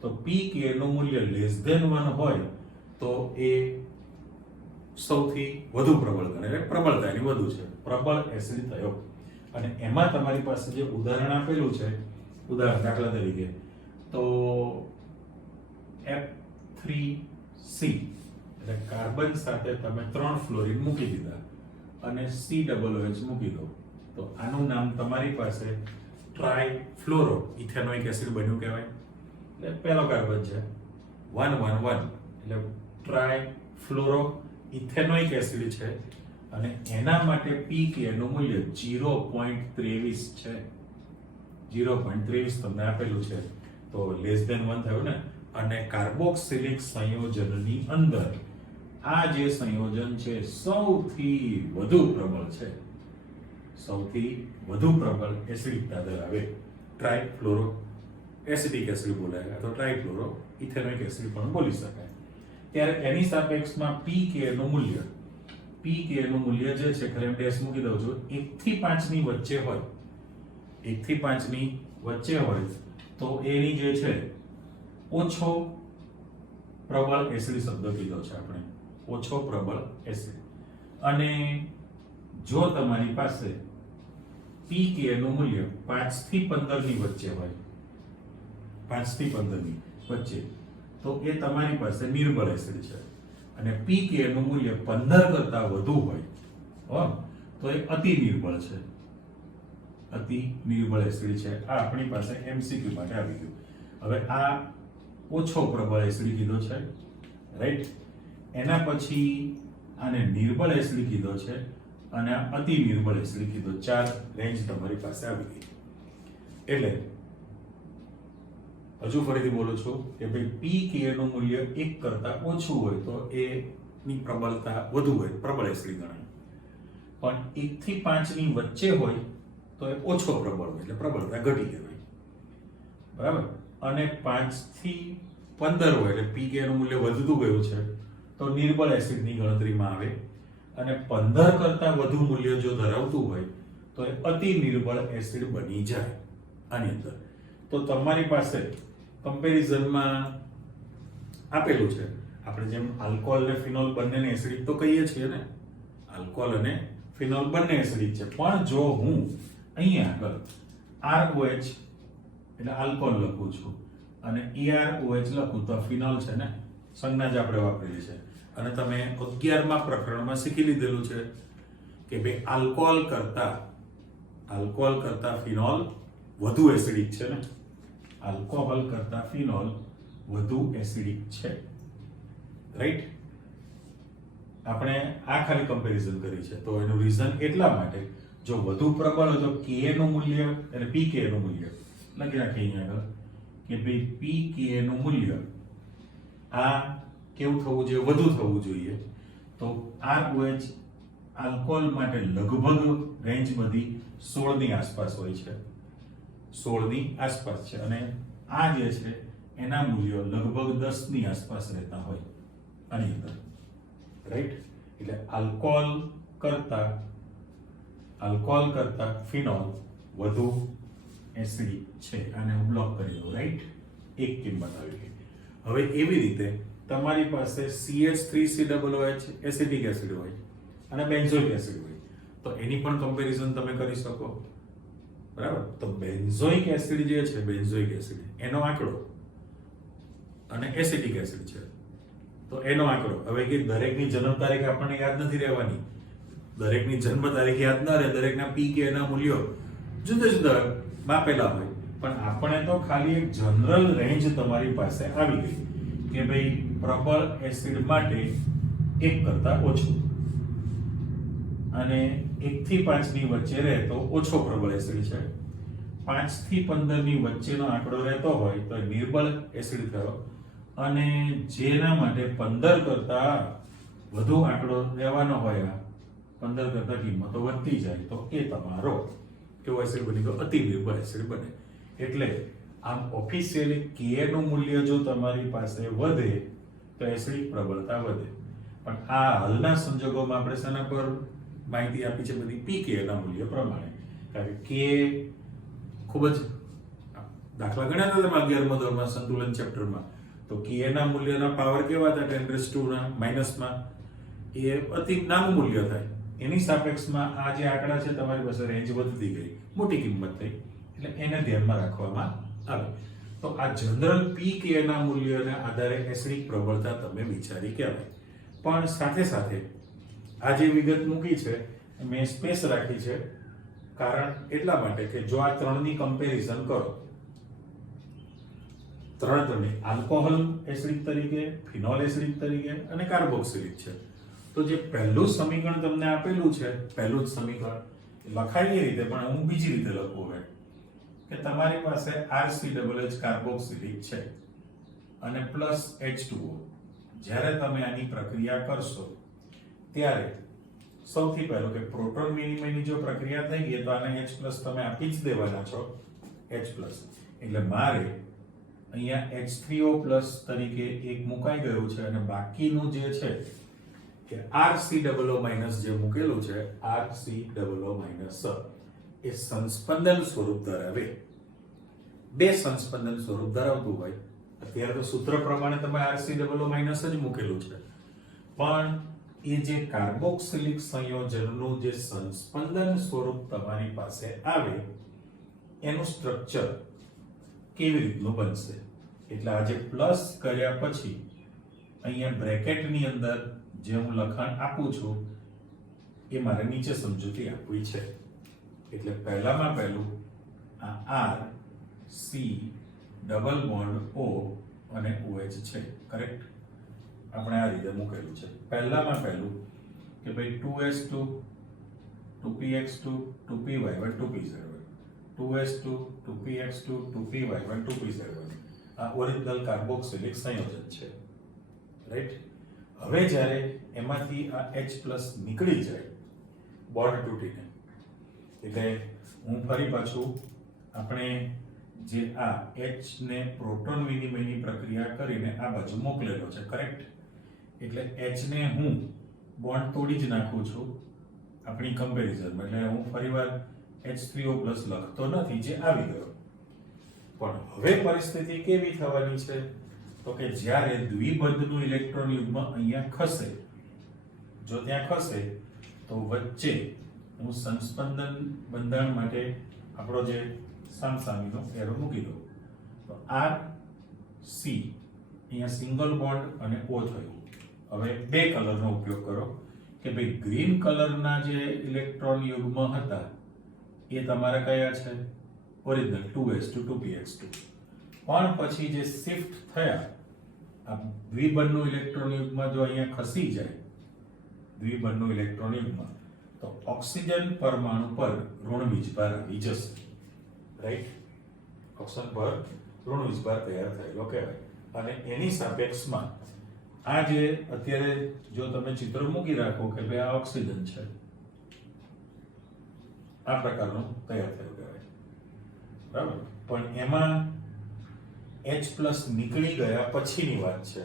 તો pK નું મૂલ્ય <1 હોય તો એ સૌથી વધુ પ્રબળ ગણાય, એટલે પ્રબળતા એની વધુ છે, પ્રબળ એસિડ થયો. અને એમાં તમારી પાસે જે ઉદાહરણ આપેલું છે, ઉદાહરણ દાખલા તરીકે તો F3C એટલે કાર્બન સાથે તમે 3 ફ્લોરિન મૂકી દીધા અને COOH મૂકી દો, તો આનું નામ તમારી પાસે ટ્રાઇફ્લોરો ઇથેનોઇક એસિડ બન્યું કહેવાય. એટલે પહેલો કાર્બન છે 111 એટલે ટ્રાઇફ્લોરો ઇથેનોઇક એસિડ છે અને એના માટે pK નું મૂલ્ય 0.23 છે. 0.23 તમને આપેલું છે, તો <1 થયું ને. અને કાર્બોક્સિલિક સંયોજનની અંદર આ જે સંયોજન છે સૌથી વધુ પ્રબળ છે, સૌથી વધુ પ્રબળ એસિડિકતા ધરાવે. ટ્રાઇફ્લોરો એસિડિક એસિડ બોલાય તો ટ્રાઇફ્લોરો ઇથેનોઇક એસિડ પણ બોલી શકાય. ત્યારે એની સાપેક્ષમાં pK નું મૂલ્ય જે છે ખરેખર ડેશ મૂકી દઉં છું, 1 થી 5 ની વચ્ચે હોય, 1 થી 5 ની વચ્ચે હોય તો એની જે છે ઓછો પ્રબળ એસિડ શબ્દ કીધો છે આપણે, ઓછો પ્રબળ એસિડ. અને જો તમારી પાસે pK નું મૂલ્ય 5 થી 15 ની વચ્ચે હોય, 5 થી 15 ની વચ્ચે, તો એ તમારી પાસે નિર્બળ એસિડ છે. અને pK નું મૂલ્ય 15 કરતા વધુ હોય તો એ અતિ નિર્બળ છે, અતિ નિર્બળ એસિડ છે. આ આપણી પાસે MCQ માટે આવી ગયું. હવે આ ઓછો પ્રબળ એસિડ કીધો છે, રાઈટ. એના પછી આને નિર્બળ એસિડ કીધો છે અને આ અતિ નિર્બળ એસિડ કીધો. 4 રેન્જ તમારી પાસે આવી ગઈ. એટલે હજુ ફરીથી બોલું છું કે ભાઈ pK નું મૂલ્ય 1 કરતા ઓછું હોય તો એની પ્રબળતા વધુ હોય, પ્રબળ એસિડ ગણાય. પણ 1 થી 5 ની વચ્ચે હોય તો એ ઓછો પ્રબળ હોય, એટલે પ્રબળતા ઘટી કહેવાય, બરાબર. અને 5 થી 15 હોય એટલે pK નું મૂલ્ય વધતું ગયું છે તો નિર્બળ એસિડની ગણતરીમાં આવે. અને 15 કરતા વધુ મૂલ્ય જો ધરાવતું હોય તો એ અતિ નિર્બળ એસિડ બની જાય આની અંદર. તો તમારી પાસે કમ્પેરિઝનમાં આપેલું છે, આપણે જેમ આલ્કોહોલ અને ફિનોલ બંનેને એસિડિક તો કહીએ છીએ ને, આલ્કોહોલ અને ફિનોલ બંને એસિડિક છે. પણ જો હું અહીંયા આગળ ROH એટલે આલ્કોહોલ લખું છું અને EROH લખું તો ફિનોલ છે ને, સંજ્ઞા જ આપણે વાપરેલી છે. અને તમે 11મા પ્રકરણમાં શીખી લીધેલું છે કે ભાઈ આલ્કોહોલ કરતા ફિનોલ વધુ એસિડિક છે ને, આલ્કોહોલ કરતા ફિનોલ વધુ એસિડિક છે, રાઈટ. આપણે આ ખાલી કમ્પેરિઝન કરી છે, તો એનું રીઝન એટલા માટે જો વધુ પ્રબળ હોય તો K નું મૂલ્ય એટલે pK નું મૂલ્ય લખી રાખીએ અહીંયા આગળ કે ભાઈ pK નું મૂલ્ય આ કેવું થવું જોઈએ, વધુ થવું જોઈએ. તો ROH આલ્કોહોલ માટે લગભગ રેન્જ બધી 16 ની આસપાસ હોય છે, 16 ની આસપાસ છે. અને આ જે છે એના મૂલ્યો લગભગ 10 ની આસપાસ રહેતા હોય આની અંદર, રાઈટ. એટલે આલ્કોહોલ કરતા ફિનોલ વધુ એસિડિક છે. આને હું બ્લોક કરી દઉં, રાઈટ. એક કિંમત આવી ગઈ. હવે એવી રીતે તમારી પાસે CH3COOH એસિડિક એસિડ હોય અને બેન્ઝોઇક એસિડ હોય તો એની પણ કમ્પેરિઝન તમે કરી શકો, બરાબર. તો બેન્ઝોઇક એસિડ જે છે, બેન્ઝોઇક એસિડ એનો આંકડો અને એસિડિક એસિડ છે તો એનો આંકડો. હવે કે દરેકની જન્મ તારીખ આપણને યાદ નથી રહેવાની, દરેકની જન્મ તારીખ યાદ ન રહે, દરેકના pK ના મૂલ્યો જુદા જુદા માપેલા હોય, પણ આપણે તો ખાલી એક જનરલ રેન્જ તમારી પાસે આવી ગઈ કે ભાઈ પ્રબળ એસિડ માટે 1 કરતા ઓછું અને 1 થી 5 ની વચ્ચે રહે તો ઓછો પ્રબળ એસિડ છે. 5 થી 15 ની વચ્ચેનો આંકડો રહેતો હોય તો નિર્બળ એસિડ થયો. અને જેના માટે 15 કરતા વધુ આંકડો રહેવાનો હોય, 15 કરતા કિંમતો વધતી જાય તો એ તમારો કેવો એસિડ બની ગયો, અતિ નિર્બળ એસિડ બને. એટલે આમ ઓફિશિયલી K નું મૂલ્ય જો તમારી પાસે વધે તો એસિડિક પ્રબળતા વધે. પણ આ હાલના સંજોગોમાં આપણે શેના પર માહિતી આપી છે, બધી pK ના મૂલ્ય પ્રમાણે. કારણ કે K ખૂબ જ દાખલા ગણ્યા હતા તમે 11મા ધોરણમાં સંતુલન ચેપ્ટરમાં, તો કે ના મૂલ્યના પાવર કેવા હતા 10⁻² ના માઇનસમાં, એ અતિ નાનું મૂલ્ય થાય. એની સાપેક્ષમાં આ જે આંકડા છે તમારી પાસે રેન્જ વધતી ગઈ, મોટી કિંમત થઈ, એટલે એને ધ્યાનમાં રાખવામાં આવે. તો આ જનરલ પી કે ના મૂલ્યના આધારે એસિડિક પ્રબળતા તમે વિચારી કહેવાય. પણ સાથે સાથે આ જે વિગત મૂકી છે મેં સ્પેસ રાખી છે, કારણ એટલા માટે કે જો આ ત્રણની કમ્પેરિઝન કરો, ત્રણની આલ્કોહોલ એસિડિક તરીકે, ફિનોલ એસિડિક તરીકે અને કાર્બોક્સિલિક છે, તો જે પહેલું સમીકરણ તમને આપેલું છે, પહેલું જ સમીકરણ લખાય એ રીતે, પણ હું બીજી રીતે લખું હવે કે તમારી પાસે RCHH કાર્બોક્સિલિક છે અને પ્લસ H2O. જ્યારે તમે આની પ્રક્રિયા કરશો ત્યારે સૌથી પહેલું કે પ્રોટોન વિનિમયની જો પ્રક્રિયા થઈ ગઈ તો આને H+ તમે આપી જ દેવાના છો, H+. એટલે મારે અહીંયા H3O+ તરીકે એક મુકાઈ ગયું છે અને બાકીનું જે છે કે RCOO- જે મૂકેલું છે, RCOO- એ સંસ્પંદન સ્વરૂપ ધરાવે. બે સંસ્પંદન સ્વરૂપ ધરાવતું હોય, અત્યારે તો સૂત્ર પ્રમાણે તમે RCOO- જ મૂકેલું છે, પણ એ જે કાર્બોક્સિલિક સંયોજનનું જે સંસ્પંદન સ્વરૂપ તમારી પાસે આવે એનું સ્ટ્રક્ચર કેવી રીતનું બનશે. એટલે આ જે પ્લસ કર્યા પછી અહીંયા બ્રેકેટની અંદર જે હું લખાણ આપું છું એ મારે નીચે સમજૂતી આપવી છે. એટલે પહેલામાં પહેલું આ R C double bond O અને OH છે, કરેક્ટ? આપણે આ રીતે મૂકેલું છે. પહેલામાં પહેલું કે ભાઈ 2s2 2px2 2py1 2pz1 2s2 2px2 2py1 2pz1. આ ઓરિજિનલ કાર્બોક્સિલિક સંયોજન છે, રાઈટ? હવે જ્યારે એમાંથી આ H+ નીકળી જાય બોન્ડ તૂટીને, એટલે હું ફરી પાછું આપણે જે આ H ને પ્રોટોન વિનિમયની પ્રક્રિયા કરીને આ બાજુ મોકલેલો છે, કરેક્ટ? એટલે H ને હું બોન્ડ તોડી જ નાખું છું આપણી કમ્પેરિઝનમાં. એટલે હું ફરીવાર H3O+ લખતો નથી, જે આવી ગયો. પણ હવે પરિસ્થિતિ કેવી થવાની છે તો કે જ્યારે દ્વિબંધનું ઇલેક્ટ્રોન યુગ્મ અહીંયા ખસે, જો ત્યાં ખસે તો વચ્ચે હું સંસ્પંદન બંધારણ માટે આપણો જે સામસામીનો એરો મૂકી દઉં. તો R C અહીંયા સિંગલ બોન્ડ અને O થયું. હવે બે કલરનો ઉપયોગ કરો કે ભાઈ ગ્રીન કલરના જે ઇલેક્ટ્રોન યુગ્મ હતા એ તમારા કયા છે? Original 2s2 2px2. પણ પછી જે શિફ્ટ થયા આ દ્વિબંધનું ઇલેક્ટ્રોન યુગ્મ જો અહીંયા ખસી જાય, દ્વિબંધનું ઇલેક્ટ્રોન યુગ્મ, તો ઓક્સિજન પરમાણુ પર ઋણ વીજભાર આવી જશે, રાઈટ? ઓક્સિજન પર ઋણ વીજભાર તૈયાર થયેલો કહેવાય. અને એની સાપેક્ષમાં આ જે અત્યારે જો તમે ચિત્ર મૂકી રાખો કે ભાઈ આ ઓક્સિજન છે, આ પ્રકારનું તૈયાર થયું કહેવાય, બરાબર? પણ એમાં H+ નીકળી ગયા પછીની વાત છે.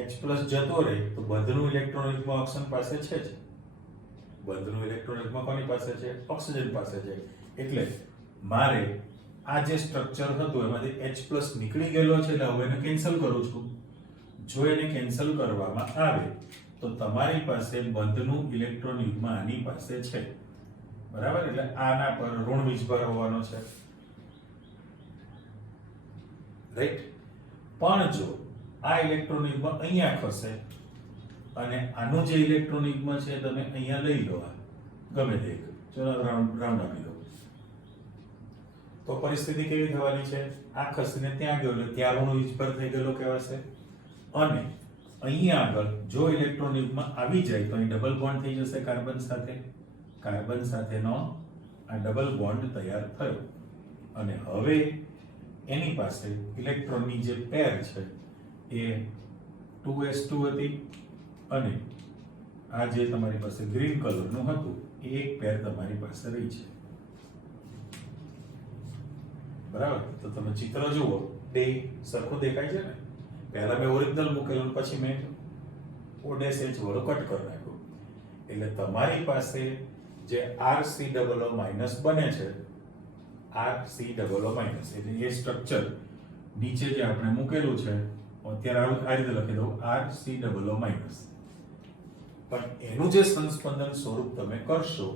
H+ જતો રહે તો બંધનું ઇલેક્ટ્રોન યુગ્મ ઓક્સિજન પાસે છે જ. બંધનું ઇલેક્ટ્રોન યુગ્મ કોની પાસે છે? ઓક્સિજન પાસે છે. એટલે મારે આ જે સ્ટ્રક્ચર હતું એમાંથી H+ નીકળી ગયેલો છે, એટલે હવે એને કેન્સલ કરું છું. જો એને કેન્સલ કરવામાં આવે તો તમારી પાસે બંધનું ઇલેક્ટ્રોન યુગ્મ આની પાસે છે, બરાબર? એટલે આના પર ઋણ વીજભાર હોવાનો છે, રાઈટ? પણ જો આ ઇલેક્ટ્રોન યુગ્મ અહીંયા ખસે અને આનું જે ઇલેક્ટ્રોન યુગ્મ છે તમે અહીંયા લઈ લો, ગમે તે ચલો રાઉન્ડ આપી દો, તો પરિસ્થિતિ કેવી થવાની છે? આ ખસીને ત્યાં ગયો એટલે ત્યાં ઋણ વીજભાર થઈ ગયેલો કહેવાશે. અને અહીંયા આગળ જો ઇલેક્ટ્રોન યુગ્મ આવી જાય તો અહીં ડબલ બોન્ડ થઈ જશે કાર્બન સાથે, કાર્બન સાથેનો આ ડબલ બોન્ડ તૈયાર થયો. અને હવે એની પાસે ઇલેક્ટ્રોનની જે પેર છે એ 2s2 હતી અને આ જે તમારી પાસે ગ્રીન કલરનું હતું એ એક પેર તમારી પાસે રહી છે, બરાબર? તો તમે ચિત્ર જુઓ, બે સરખું દેખાય છે ને? પહેલા મેં ઓરિજિનલ મૂકેલું પછી મેં O' વાળો કટ કરી નાખ્યો. એટલે તમારી પાસે જે RCOO- બને છે, RC=- એટલે એ સ્ટ્રક્ચર નીચે જે આપણે મૂકેલું છે અત્યારે આ રીતે લખી દઉં RC=. પણ એનું જે સંસ્પંદન સ્વરૂપ તમે કરશો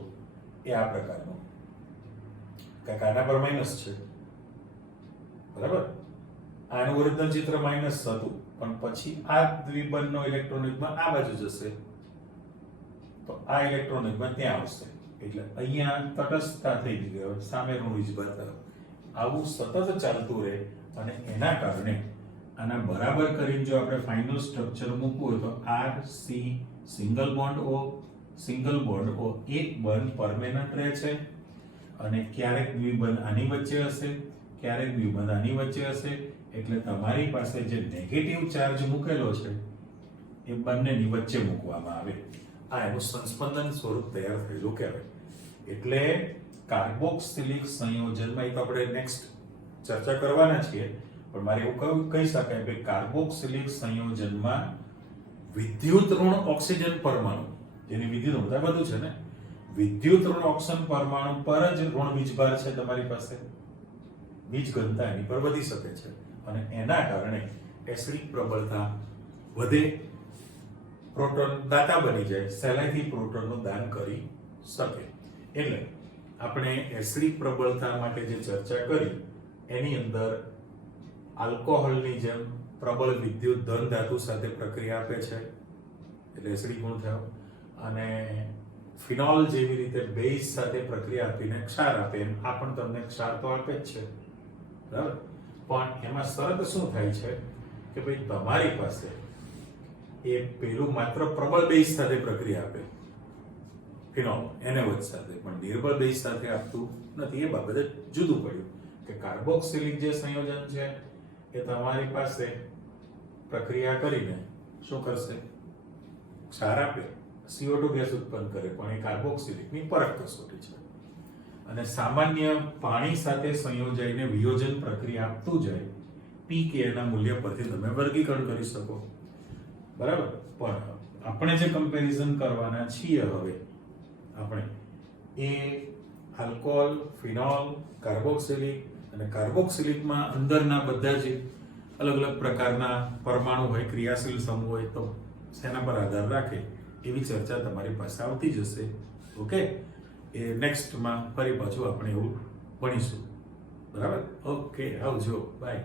એ આ પ્રકારનું, કારણ કે આના પર માઇનસ છે, બરાબર. આનું ઓરિજિનલ ચિત્ર માઇનસ હતું, પણ પછી આ દ્વિબંધનો ઇલેક્ટ્રોન યુગ્મ આ બાજુ જશે, તો આ ઇલેક્ટ્રોન યુગ્મ ત્યાં આવશે, એટલે અહીંયા તટસ્થતા થઈ ગઈ, સામે ઋણ વીજભાર તરફ. આવું સતત ચાલતું રહે અને એના કારણે આના બરાબર કરીને જો આપણે ફાઇનલ સ્ટ્રક્ચર મૂકવું હોય તો RC સિંગલ બોન્ડ O એક બંધ પરમેનન્ટ રહે છે, અને ક્યારેક દ્વિબંધ આની વચ્ચે હશે, ક્યારેક દ્વિબંધ આની વચ્ચે હશે, એટલે તમારી પાસે જે નેગેટિવ ચાર્જ મૂકેલો છે એ બંનેની વચ્ચે મૂકવામાં આવે. આ એનું સંસ્પંદન સ્વરૂપ તૈયાર થયેલું કહેવાય. એટલે કાર્બોક્સિલિક સંયોજનમાં એ તો આપણે નેક્સ્ટ ચર્ચા કરવાના છીએ, પણ મારે એવું કહી શકાય કે કાર્બોક્સિલિક સંયોજનમાં વિદ્યુત ઋણ ઓક્સિજન પરમાણુ, જેની વિદ્યુત ઋણતા બધું છે ને, વિદ્યુત ઋણ ઓક્સિજન પરમાણુ પર જ ઋણ વીજભાર છે તમારી પાસે, વીજ ઘનતા એની પર વધી શકે છે, અને એના કારણે એસિડિક પ્રબળતા વધે, પ્રોટોન દાતા બની જાય, સહેલાઈથી પ્રોટોનનું દાન કરી શકે. એટલે આપણે એસિડિક પ્રબળતા માટે જે ચર્ચા કરી એની અંદર આલ્કોહોલની જેમ પ્રબળ વિદ્યુત ધન ધાતુ સાથે પ્રક્રિયા આપે છે, એટલે એસિડિક ગુણ થયો, અને ફિનોલ જેવી રીતે બેઝ સાથે પ્રક્રિયા આપીને ક્ષાર આપે, એમ આ પણ તમને ક્ષાર તો આપે જ છે, બરાબર. પણ એમાં શરત શું થાય છે કે ભાઈ તમારી પાસે એ પેલું માત્ર પ્રબળ બેઝ સાથે પ્રક્રિયા આપે, ફિનોલ NaOH સાથે, પણ નિર્બળ બેઝ સાથે આપતું નથી. એ બાબતે જુદું પડ્યું કે કાર્બોક્સિલિક જે સંયોજન છે એ તમારી પાસે પ્રક્રિયા કરીને શું કરશે, ક્ષાર આપે, CO2 ગેસ ઉત્પન્ન કરે, પણ એ કાર્બોક્સિલિકની પરખ કસોટી છે. અને સામાન્ય પાણી સાથે સંયોજાઈને વિયોજન પ્રક્રિયા આપતું જાય, pK ના મૂલ્ય પરથી તમે વર્ગીકરણ કરી શકો, બરાબર. પણ આપણે જે કમ્પેરિઝન કરવાના છીએ હવે આપણે એ આલ્કોહોલ, ફિનોલ, કાર્બોક્સિલિક, અને કાર્બોક્સિલિકમાં અંદરના બધા જ અલગ અલગ પ્રકારના પરમાણુ હોય, ક્રિયાશીલ સમૂહ હોય, તો શેના પર આધાર રાખે એવી ચર્ચા તમારી પાસે આવતી જશે. ઓકે, એ નેક્સ્ટમાં ફરી પાછું આપણે એવું ભણીશું, બરાબર. ઓકે, આવજો, બાય.